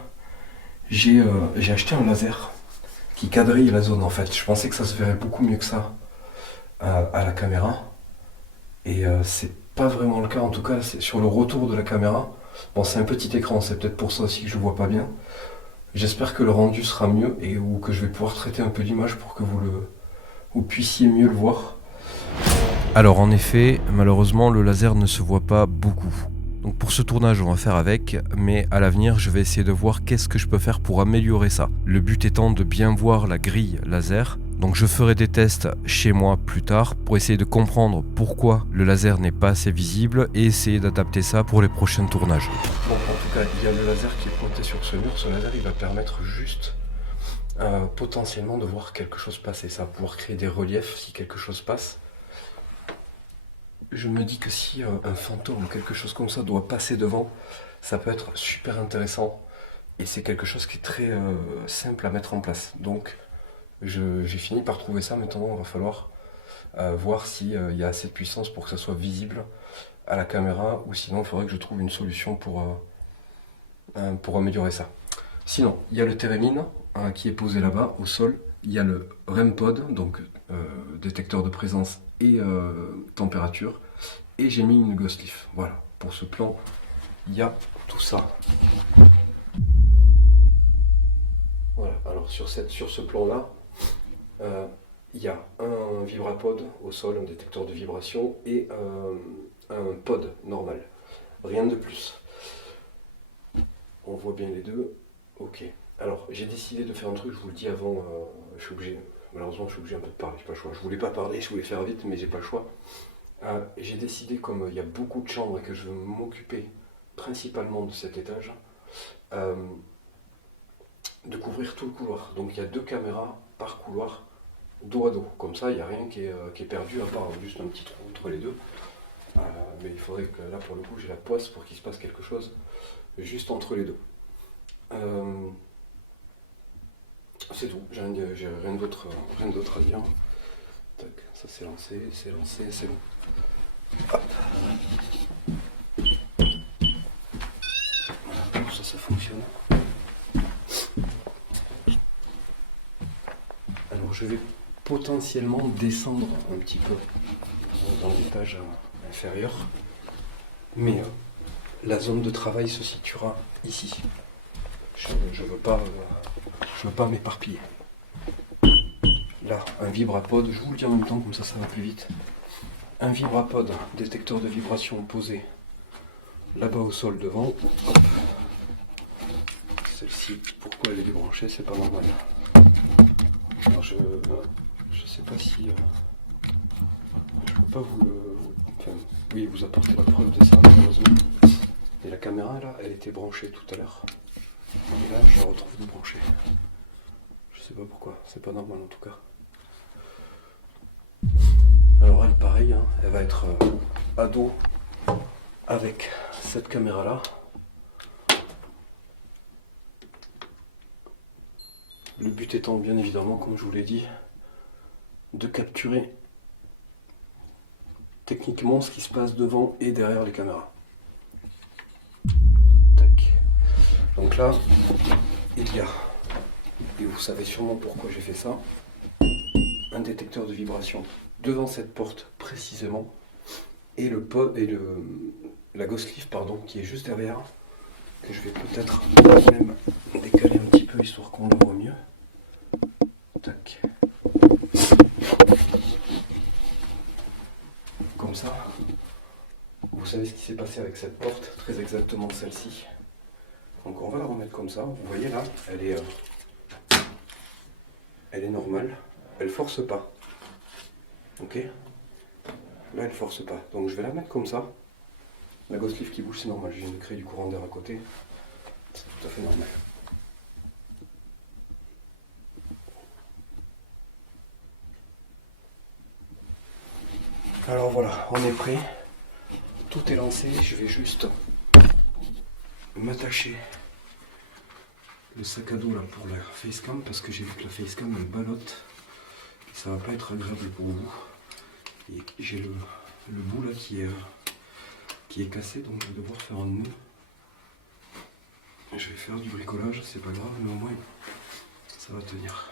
J'ai acheté un laser qui quadrille la zone en fait. Je pensais que ça se verrait beaucoup mieux que ça à la caméra. Et c'est pas vraiment le cas, en tout cas c'est sur le retour de la caméra. Bon, c'est un petit écran, c'est peut-être pour ça aussi que je vois pas bien. J'espère que le rendu sera mieux ou que je vais pouvoir traiter un peu l'image pour que vous puissiez mieux le voir. Alors en effet, malheureusement le laser ne se voit pas beaucoup. Donc pour ce tournage on va faire avec, mais à l'avenir je vais essayer de voir qu'est-ce que je peux faire pour améliorer ça. Le but étant de bien voir la grille laser Donc je ferai des tests chez moi plus tard pour essayer de comprendre pourquoi le laser n'est pas assez visible et essayer d'adapter ça pour les prochains tournages. Bon, en tout cas, il y a le laser qui est pointé sur ce mur. Ce laser, il va permettre juste potentiellement de voir quelque chose passer. Ça va pouvoir créer des reliefs si quelque chose passe. Je me dis que si un fantôme ou quelque chose comme ça doit passer devant, ça peut être super intéressant. Et c'est quelque chose qui est très simple à mettre en place. Donc j'ai fini par trouver ça. Maintenant, il va falloir voir s'il y a assez de puissance pour que ça soit visible à la caméra. Ou sinon, il faudrait que je trouve une solution pour améliorer ça. Sinon, il y a le Theremin qui est posé là-bas au sol. Il y a le REM pod, donc détecteur de présence et température. Et j'ai mis une ghost leaf. Voilà, pour ce plan, il y a tout ça. Voilà, alors sur ce plan-là, il y a un vibrapod au sol, un détecteur de vibration et un pod normal. Rien de plus. On voit bien les deux. Ok. Alors, j'ai décidé de faire un truc, je vous le dis avant, je suis obligé, malheureusement je suis obligé un peu de parler, j'ai pas le choix. Je voulais pas parler, je voulais faire vite, mais j'ai pas le choix. J'ai décidé, comme il y a beaucoup de chambres et que je veux m'occuper principalement de cet étage, de couvrir tout le couloir. Donc il y a 2 caméras par couloir, dos à dos. Comme ça, il n'y a rien qui est perdu, à part juste un petit trou entre les deux. Mais il faudrait que là, pour le coup, j'ai la poisse pour qu'il se passe quelque chose juste entre les deux. C'est tout, j'ai rien d'autre à dire. Tac, ça c'est lancé, c'est bon. Hop. Voilà, ça fonctionne. Alors je vais potentiellement descendre un petit peu dans l'étage inférieur, mais la zone de travail se situera ici. Je veux pas m'éparpiller. Là, un vibrapod, je vous le dis en même temps, comme ça va plus vite. Un vibrapod, détecteur de vibration posé là-bas au sol devant. Hop. Celle-ci, pourquoi elle est débranchée, c'est pas normal. Alors je sais pas si... je peux pas vous apporter la preuve de ça, malheureusement. Et la caméra, là, elle était branchée tout à l'heure. Et là, je la retrouve débranchée. Je sais pas pourquoi, c'est pas normal en tout cas. Alors elle, pareil, hein, elle va être à dos avec cette caméra-là. Le but étant, bien évidemment, comme je vous l'ai dit, de capturer techniquement ce qui se passe devant et derrière les caméras. Tac. Donc là, il y a, et vous savez sûrement pourquoi j'ai fait ça, un détecteur de vibration devant cette porte précisément, et la ghost leaf, pardon, qui est juste derrière, que je vais peut-être même décaler un petit peu histoire qu'on le voit mieux. Tac. Comme ça, vous savez ce qui s'est passé avec cette porte, très exactement celle-ci. Donc on va la remettre comme ça. Vous voyez là, elle est normale, elle force pas. Ok? Là elle force pas. Donc je vais la mettre comme ça. La ghost leaf qui bouge, c'est normal, je viens de créer du courant d'air à côté. C'est tout à fait normal. Alors voilà, on est prêt. Tout est lancé, je vais juste m'attacher le sac à dos là pour la facecam parce que j'ai vu que la facecam elle ballotte et ça va pas être agréable pour vous. Et j'ai le bout là qui est cassé, donc je vais devoir faire un nœud. Je vais faire du bricolage, c'est pas grave, mais au moins ça va tenir.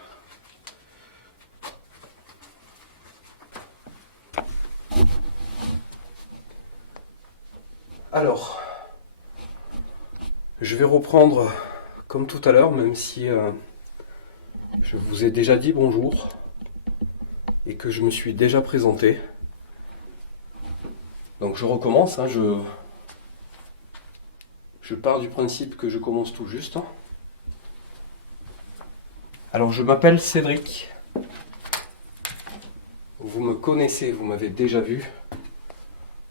Alors, je vais reprendre comme tout à l'heure, même si je vous ai déjà dit bonjour et que je me suis déjà présenté. Donc je recommence, hein, je pars du principe que je commence tout juste. Alors je m'appelle Cédric, vous me connaissez, vous m'avez déjà vu.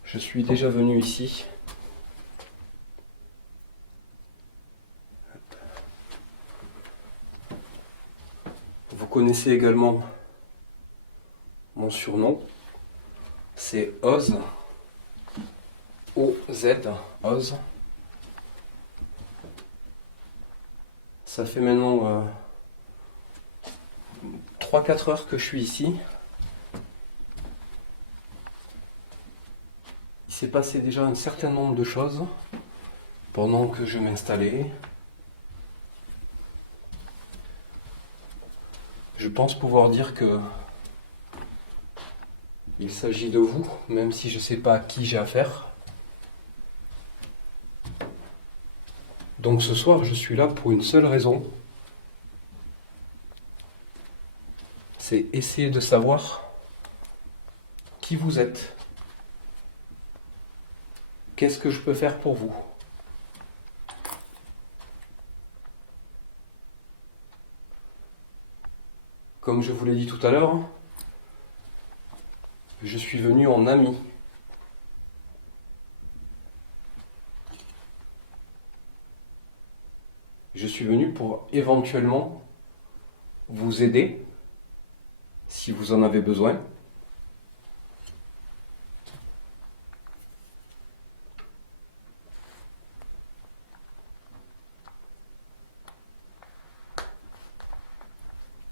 Je suis déjà venu ici. Vous connaissez également mon surnom. C'est Oz. O-Z. Oz. Ça fait maintenant 3-4 heures que je suis ici. Il s'est passé déjà un certain nombre de choses pendant que je m'installais. Je pense pouvoir dire que il s'agit de vous, même si je ne sais pas à qui j'ai affaire. Donc ce soir, je suis là pour une seule raison. C'est essayer de savoir qui vous êtes. Qu'est-ce que je peux faire pour vous? Comme je vous l'ai dit tout à l'heure, je suis venu en ami. Je suis venu pour éventuellement vous aider si vous en avez besoin.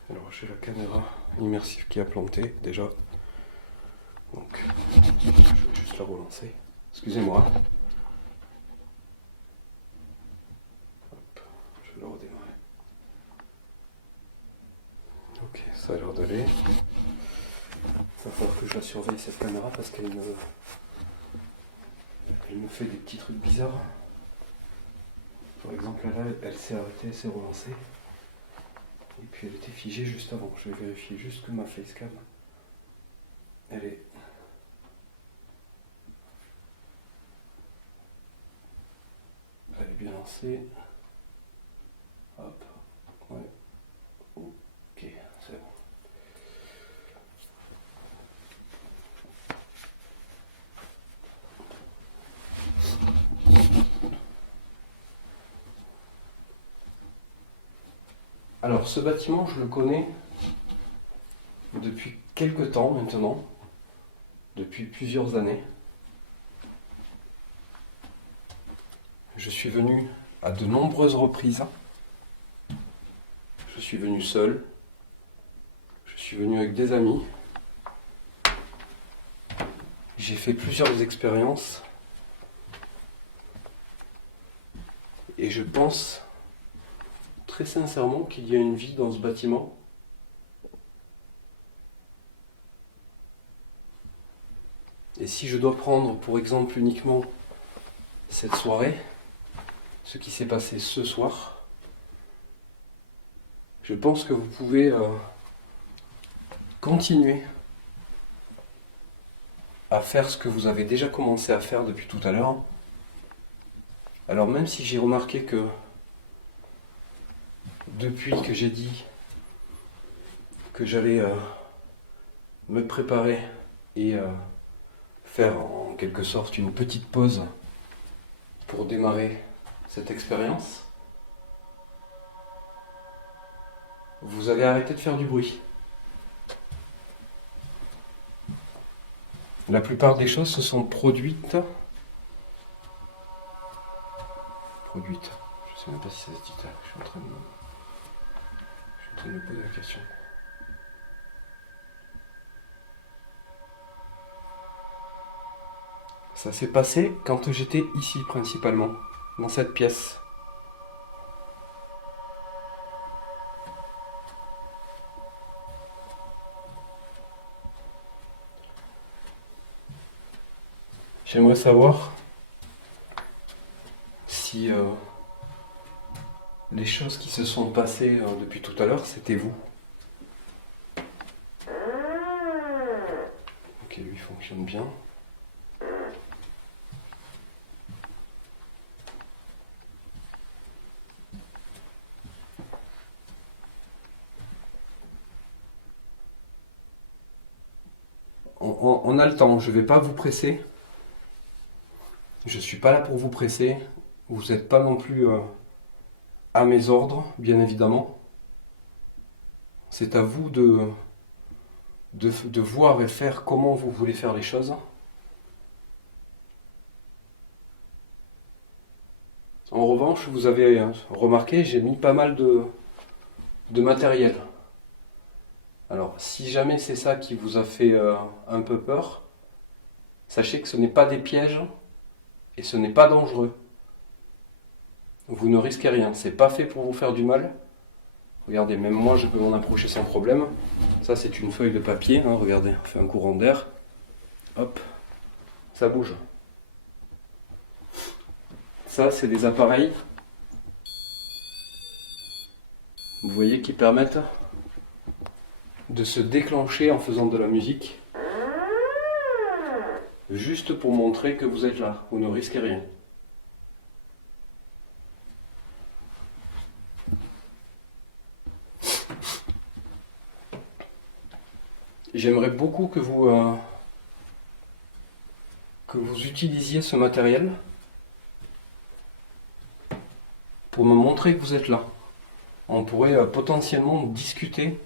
Alors j'ai la caméra immersive qui a planté déjà. Donc je vais juste la relancer. Excusez-moi. Hop, je vais la redémarrer. Ok, ça a l'air d'aller. Il va falloir que je la surveille cette caméra parce qu'elle me fait des petits trucs bizarres. Par exemple là, elle s'est arrêtée, elle s'est relancée. Et puis elle était figée juste avant. Je vais vérifier juste que ma facecam, elle est bien lancée. Hop, ouais. Ok, c'est bon. Alors ce bâtiment, je le connais depuis quelques temps maintenant, depuis plusieurs années. Je suis venu à de nombreuses reprises. Je suis venu seul. Je suis venu avec des amis. J'ai fait plusieurs expériences. Et je pense très sincèrement qu'il y a une vie dans ce bâtiment. Et si je dois prendre pour exemple uniquement cette soirée, ce qui s'est passé ce soir, je pense que vous pouvez continuer à faire ce que vous avez déjà commencé à faire depuis tout à l'heure. Alors même si j'ai remarqué que depuis que j'ai dit que j'allais me préparer et faire en quelque sorte une petite pause pour démarrer cette expérience, vous avez arrêté de faire du bruit. La plupart des choses se sont produites. Je sais même pas si ça se dit. Je suis en train de me poser la question. Ça s'est passé quand j'étais ici principalement, dans cette pièce. J'aimerais savoir si les choses qui se sont passées depuis tout à l'heure, c'était vous. Ok, lui fonctionne bien. on a le temps, je ne vais pas vous presser. Je ne suis pas là pour vous presser. Vous n'êtes pas non plus à mes ordres, bien évidemment. C'est à vous de voir et faire comment vous voulez faire les choses. En revanche, vous avez remarqué, j'ai mis pas mal de matériel. Alors, si jamais c'est ça qui vous a fait un peu peur, sachez que ce n'est pas des pièges et ce n'est pas dangereux. Vous ne risquez rien, c'est pas fait pour vous faire du mal. Regardez, même moi je peux m'en approcher sans problème. Ça c'est une feuille de papier, hein, regardez, on fait un courant d'air. Hop, ça bouge. Ça c'est des appareils, vous voyez, qui permettent de se déclencher en faisant de la musique. Juste pour montrer que vous êtes là, vous ne risquez rien. J'aimerais beaucoup que vous utilisiez ce matériel pour me montrer que vous êtes là. On pourrait potentiellement discuter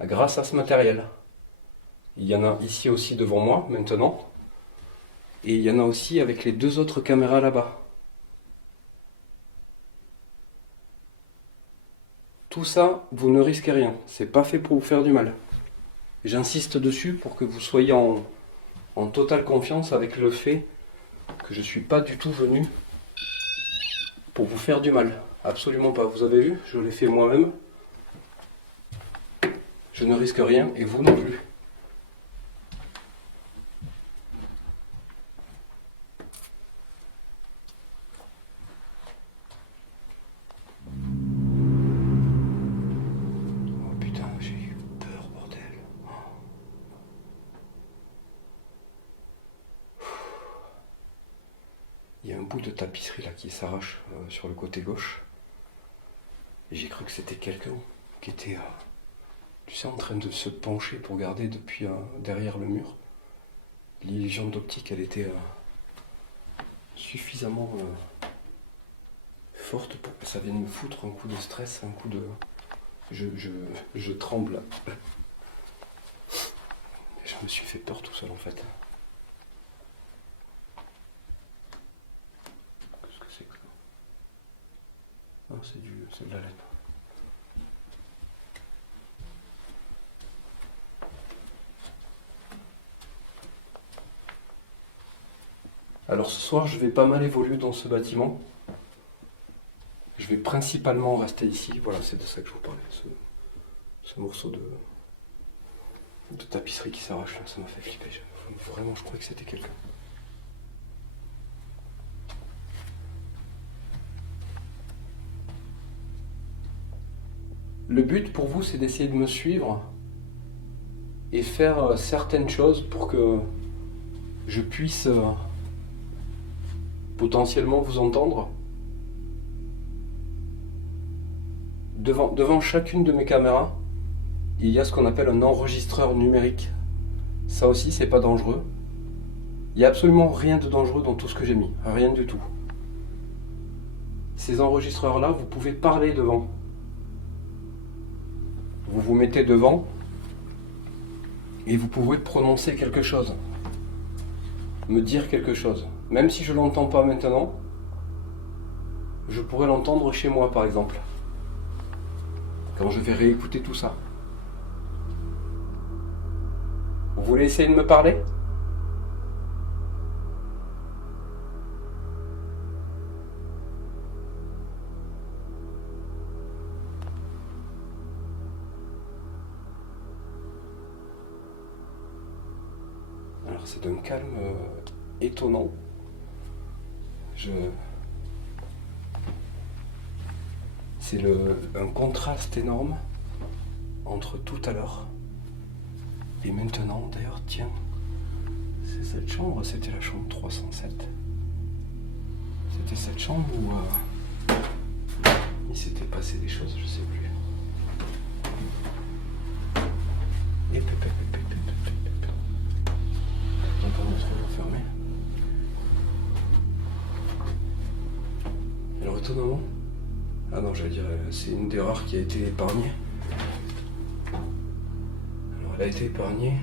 grâce à ce matériel. Il y en a ici aussi devant moi maintenant, et il y en a aussi avec les 2 autres caméras là-bas. Tout ça, vous ne risquez rien, c'est pas fait pour vous faire du mal. J'insiste dessus pour que vous soyez en totale confiance avec le fait que je ne suis pas du tout venu pour vous faire du mal. Absolument pas. Vous avez vu, je l'ai fait moi-même. Je ne risque rien et vous non plus. Oh putain, j'ai eu peur, bordel. Il y a un bout de tapisserie là qui s'arrache sur le côté gauche. Et j'ai cru que c'était quelqu'un qui était, tu sais, en train de se pencher pour regarder depuis derrière le mur. L'illusion d'optique, elle était suffisamment forte pour que ça vienne me foutre un coup de stress, un coup de... Je tremble. Je me suis fait peur tout seul en fait. Ah, c'est de la laine. Alors ce soir, je vais pas mal évoluer dans ce bâtiment. Je vais principalement rester ici. Voilà, c'est de ça que je vous parlais. Ce morceau de tapisserie qui s'arrache là, ça m'a fait flipper. Vraiment, je croyais que c'était quelqu'un. Le but pour vous, c'est d'essayer de me suivre et faire certaines choses pour que je puisse potentiellement vous entendre. Devant chacune de mes caméras, il y a ce qu'on appelle un enregistreur numérique. Ça aussi, c'est pas dangereux. Il n'y a absolument rien de dangereux dans tout ce que j'ai mis. Rien du tout. Ces enregistreurs-là, vous pouvez parler devant. Vous vous mettez devant et vous pouvez prononcer quelque chose, me dire quelque chose. Même si je ne l'entends pas maintenant, je pourrais l'entendre chez moi par exemple, quand je vais réécouter tout ça. Vous voulez essayer de me parler ? Alors c'est d'un calme étonnant. C'est un contraste énorme entre tout à l'heure et maintenant. D'ailleurs, tiens, c'est cette chambre, c'était la chambre 307. C'était cette chambre où il s'était passé des choses, je sais plus. Et non, j'allais dire, c'est une des rares qui a été épargnée. Alors elle a été épargnée,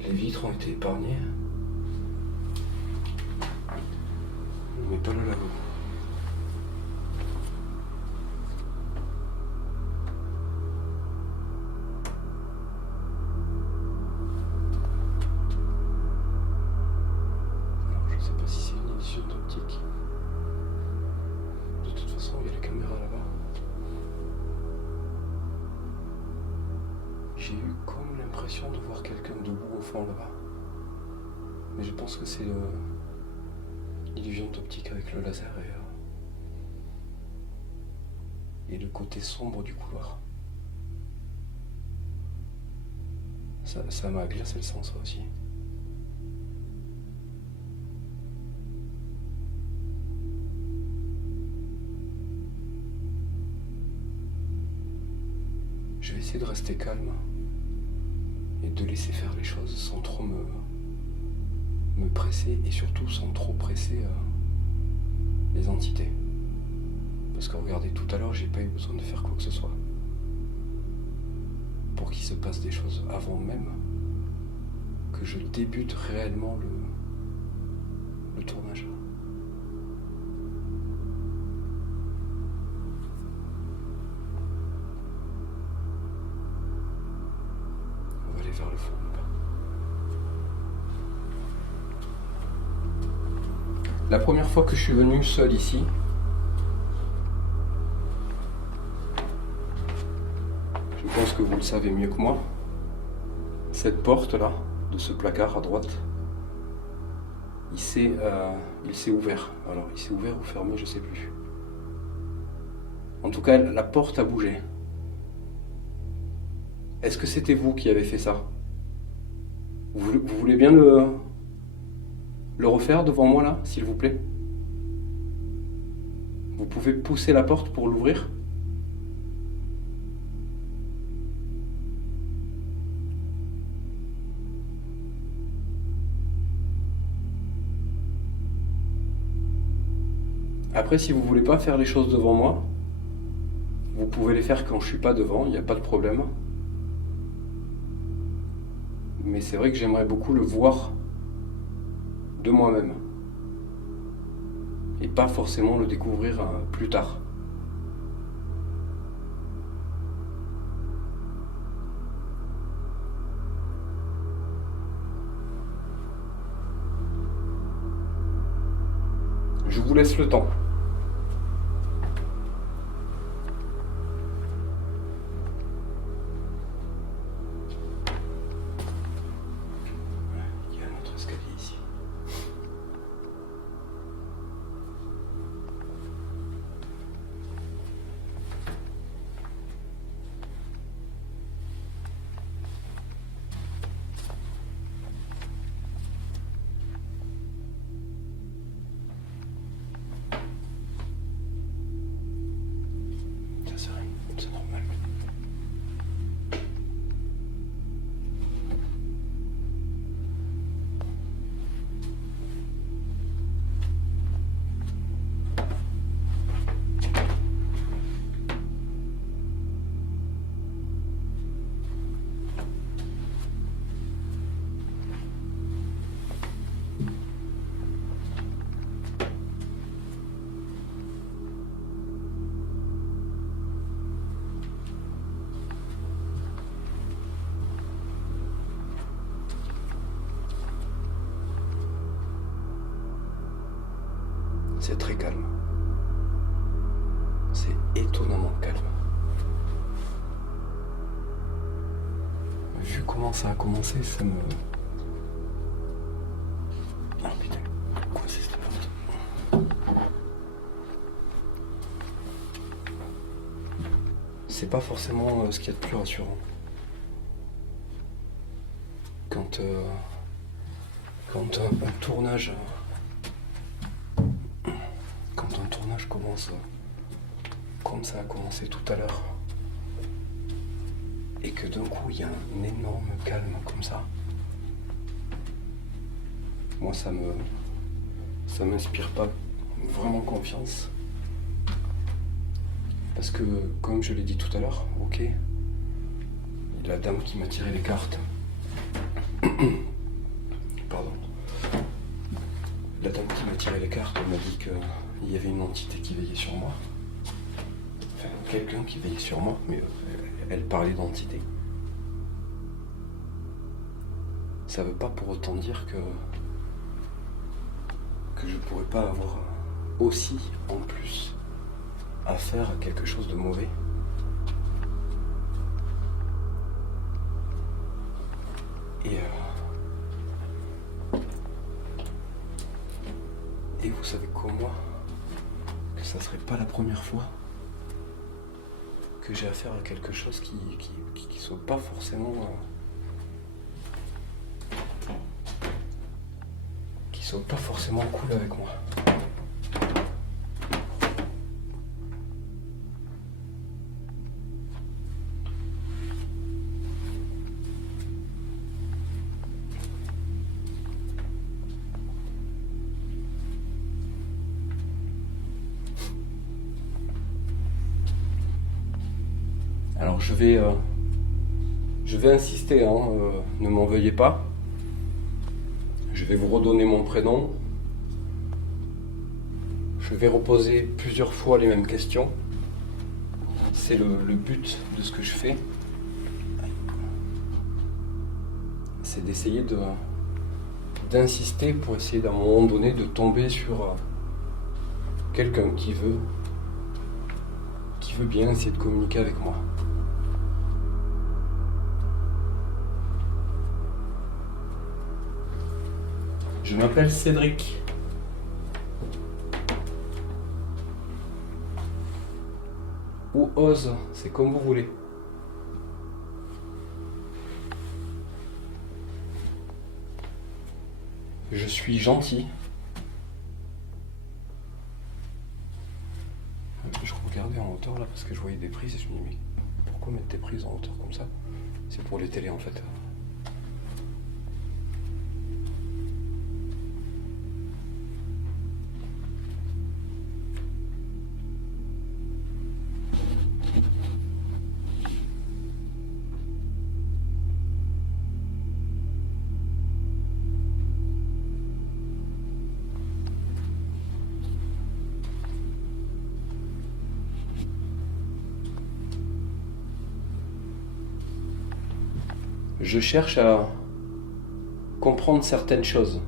les vitres ont été épargnées, mais pas le lavabo. Alors je sais pas si c'est une illusion d'optique. De toute façon, il y a les caméras là-bas. J'ai eu comme l'impression de voir quelqu'un debout au fond là-bas. Mais je pense que c'est l'illusion d'optique avec le laser et le côté sombre du couloir. Ça m'a glacé le sang, ça aussi. Je vais essayer de rester calme et de laisser faire les choses sans trop me presser et surtout sans trop presser les entités. Parce que regardez, tout à l'heure, j'ai pas eu besoin de faire quoi que ce soit pour qu'il se passe des choses avant même que je débute réellement le tournage. On va aller vers le fond là-bas. La première fois que je suis venu seul ici, je pense que vous le savez mieux que moi, cette porte-là, de ce placard à droite, il s'est ouvert. Alors, il s'est ouvert ou fermé, je sais plus. En tout cas, la porte a bougé. Est-ce que c'était vous qui avez fait ça? Vous voulez bien le refaire devant moi là, s'il vous plaît? Vous pouvez pousser la porte pour l'ouvrir? Après, si vous voulez pas faire les choses devant moi, vous pouvez les faire quand je suis pas devant, il n'y a pas de problème. Mais c'est vrai que j'aimerais beaucoup le voir de moi-même. Et pas forcément le découvrir plus tard. Je vous laisse le temps. Il y a un autre escalier ici. C'est normal. C'est très calme. C'est étonnamment calme. Vu comment ça a commencé, ça me... Ah putain, quoi c'est cette porte? C'est pas forcément ce qu'il y a de plus rassurant. Quand un tournage... Quand un tournage commence comme ça a commencé tout à l'heure et que d'un coup il y a un énorme calme comme ça, moi ça m'inspire pas vraiment confiance Parce que, comme je l'ai dit tout à l'heure, ok, la dame qui m'a tiré les cartes, pardon, la dame qui m'a tiré les cartes, elle m'a dit qu'il y avait une entité qui veillait sur moi. Enfin, quelqu'un qui veillait sur moi, mais elle parlait d'entité. Ça veut pas pour autant dire que je pourrais pas avoir aussi, en plus, affaire à quelque chose de mauvais. Et vous savez comme moi que ça serait pas la première fois que j'ai affaire à quelque chose qui soit pas forcément cool avec moi. Alors je vais insister, ne m'en veuillez pas. Je vais vous redonner mon prénom. Je vais reposer plusieurs fois les mêmes questions. C'est le but de ce que je fais. C'est d'essayer d'insister pour essayer d'un moment donné de tomber sur quelqu'un qui veut bien essayer de communiquer avec moi. Je m'appelle Cédric. Ou Oz, c'est comme vous voulez. Je suis gentil. Je regardais en hauteur là parce que je voyais des prises et je me dis mais pourquoi mettre des prises en hauteur comme ça? C'est pour les télés en fait. Je cherche à comprendre certaines choses.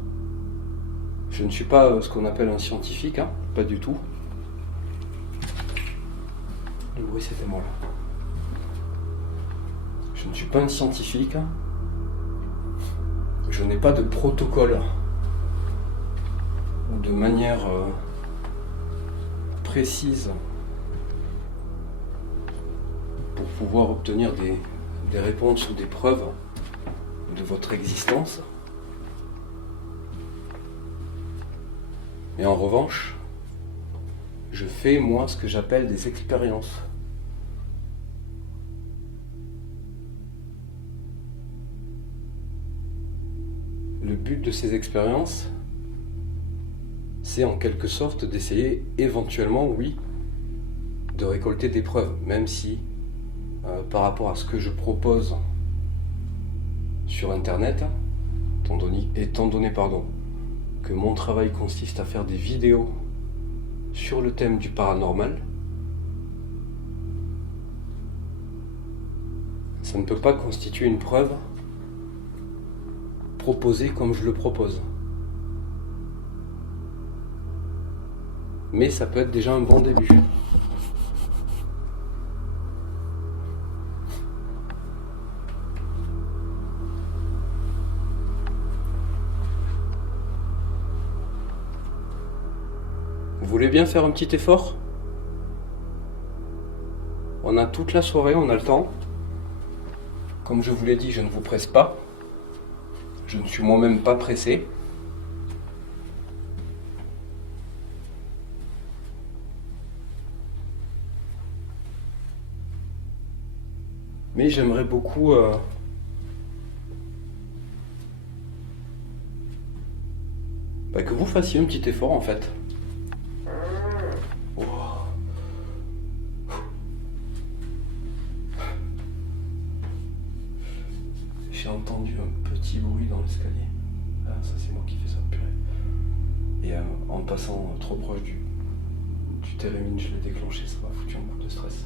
Je ne suis pas ce qu'on appelle un scientifique, pas du tout. Le bruit c'était moi là. Je ne suis pas un scientifique. Je n'ai pas de protocole ou de manière précise pour pouvoir obtenir des réponses ou des preuves de votre existence. Mais en revanche, je fais moi ce que j'appelle des expériences. Le but de ces expériences, c'est en quelque sorte d'essayer éventuellement, oui, de récolter des preuves, même si par rapport à ce que je propose sur internet, étant donné que mon travail consiste à faire des vidéos sur le thème du paranormal, ça ne peut pas constituer une preuve proposée comme je le propose. Mais ça peut être déjà un bon début. Vous voulez bien faire un petit effort? On a toute la soirée, on a le temps. Comme je vous l'ai dit, je ne vous presse pas. Je ne suis moi-même pas pressé. Mais j'aimerais beaucoup que vous fassiez un petit effort en fait. j'ai entendu un petit bruit dans l'escalier. Ah, ça c'est moi qui fais ça, purée. Et en passant trop proche du térémine, je l'ai déclenché, ça m'a foutu un coup de stress.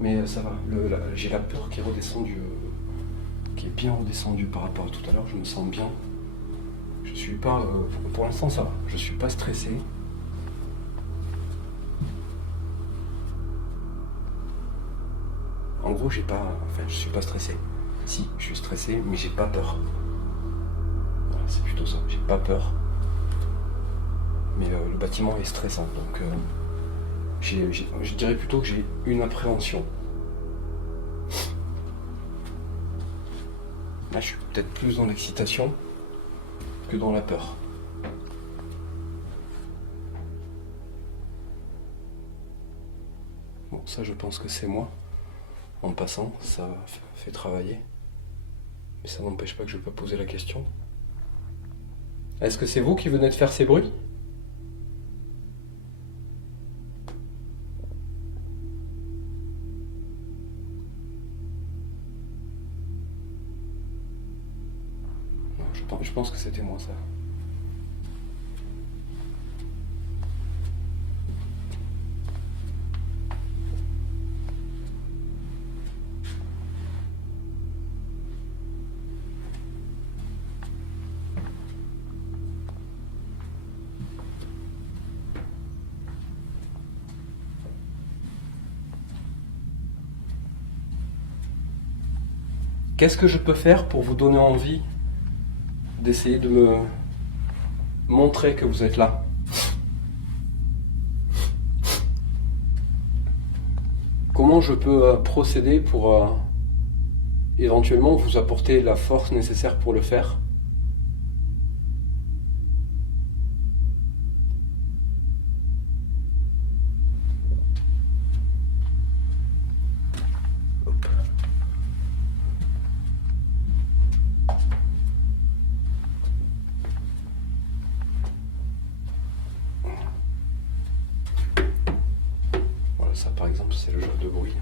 Mais ça va, j'ai la peur qui est redescendue, qui est bien redescendue par rapport à tout à l'heure, je me sens bien. Je suis pas, pour l'instant ça va, je suis pas stressé. En gros, je suis pas stressé. Si, je suis stressé, mais j'ai pas peur. Voilà, c'est plutôt ça, j'ai pas peur. Mais le bâtiment est stressant, donc je dirais plutôt que j'ai une appréhension. Là, je suis peut-être plus dans l'excitation que dans la peur. Bon, ça, je pense que c'est moi. En passant, ça fait travailler. Mais ça n'empêche pas que je ne vais pas poser la question. Est-ce que c'est vous qui venez de faire ces bruits ? Non, je pense que c'était moi, ça. Qu'est-ce que je peux faire pour vous donner envie d'essayer de me montrer que vous êtes là ? Comment je peux procéder pour éventuellement vous apporter la force nécessaire pour le faire ? Ça par exemple c'est le genre de bruit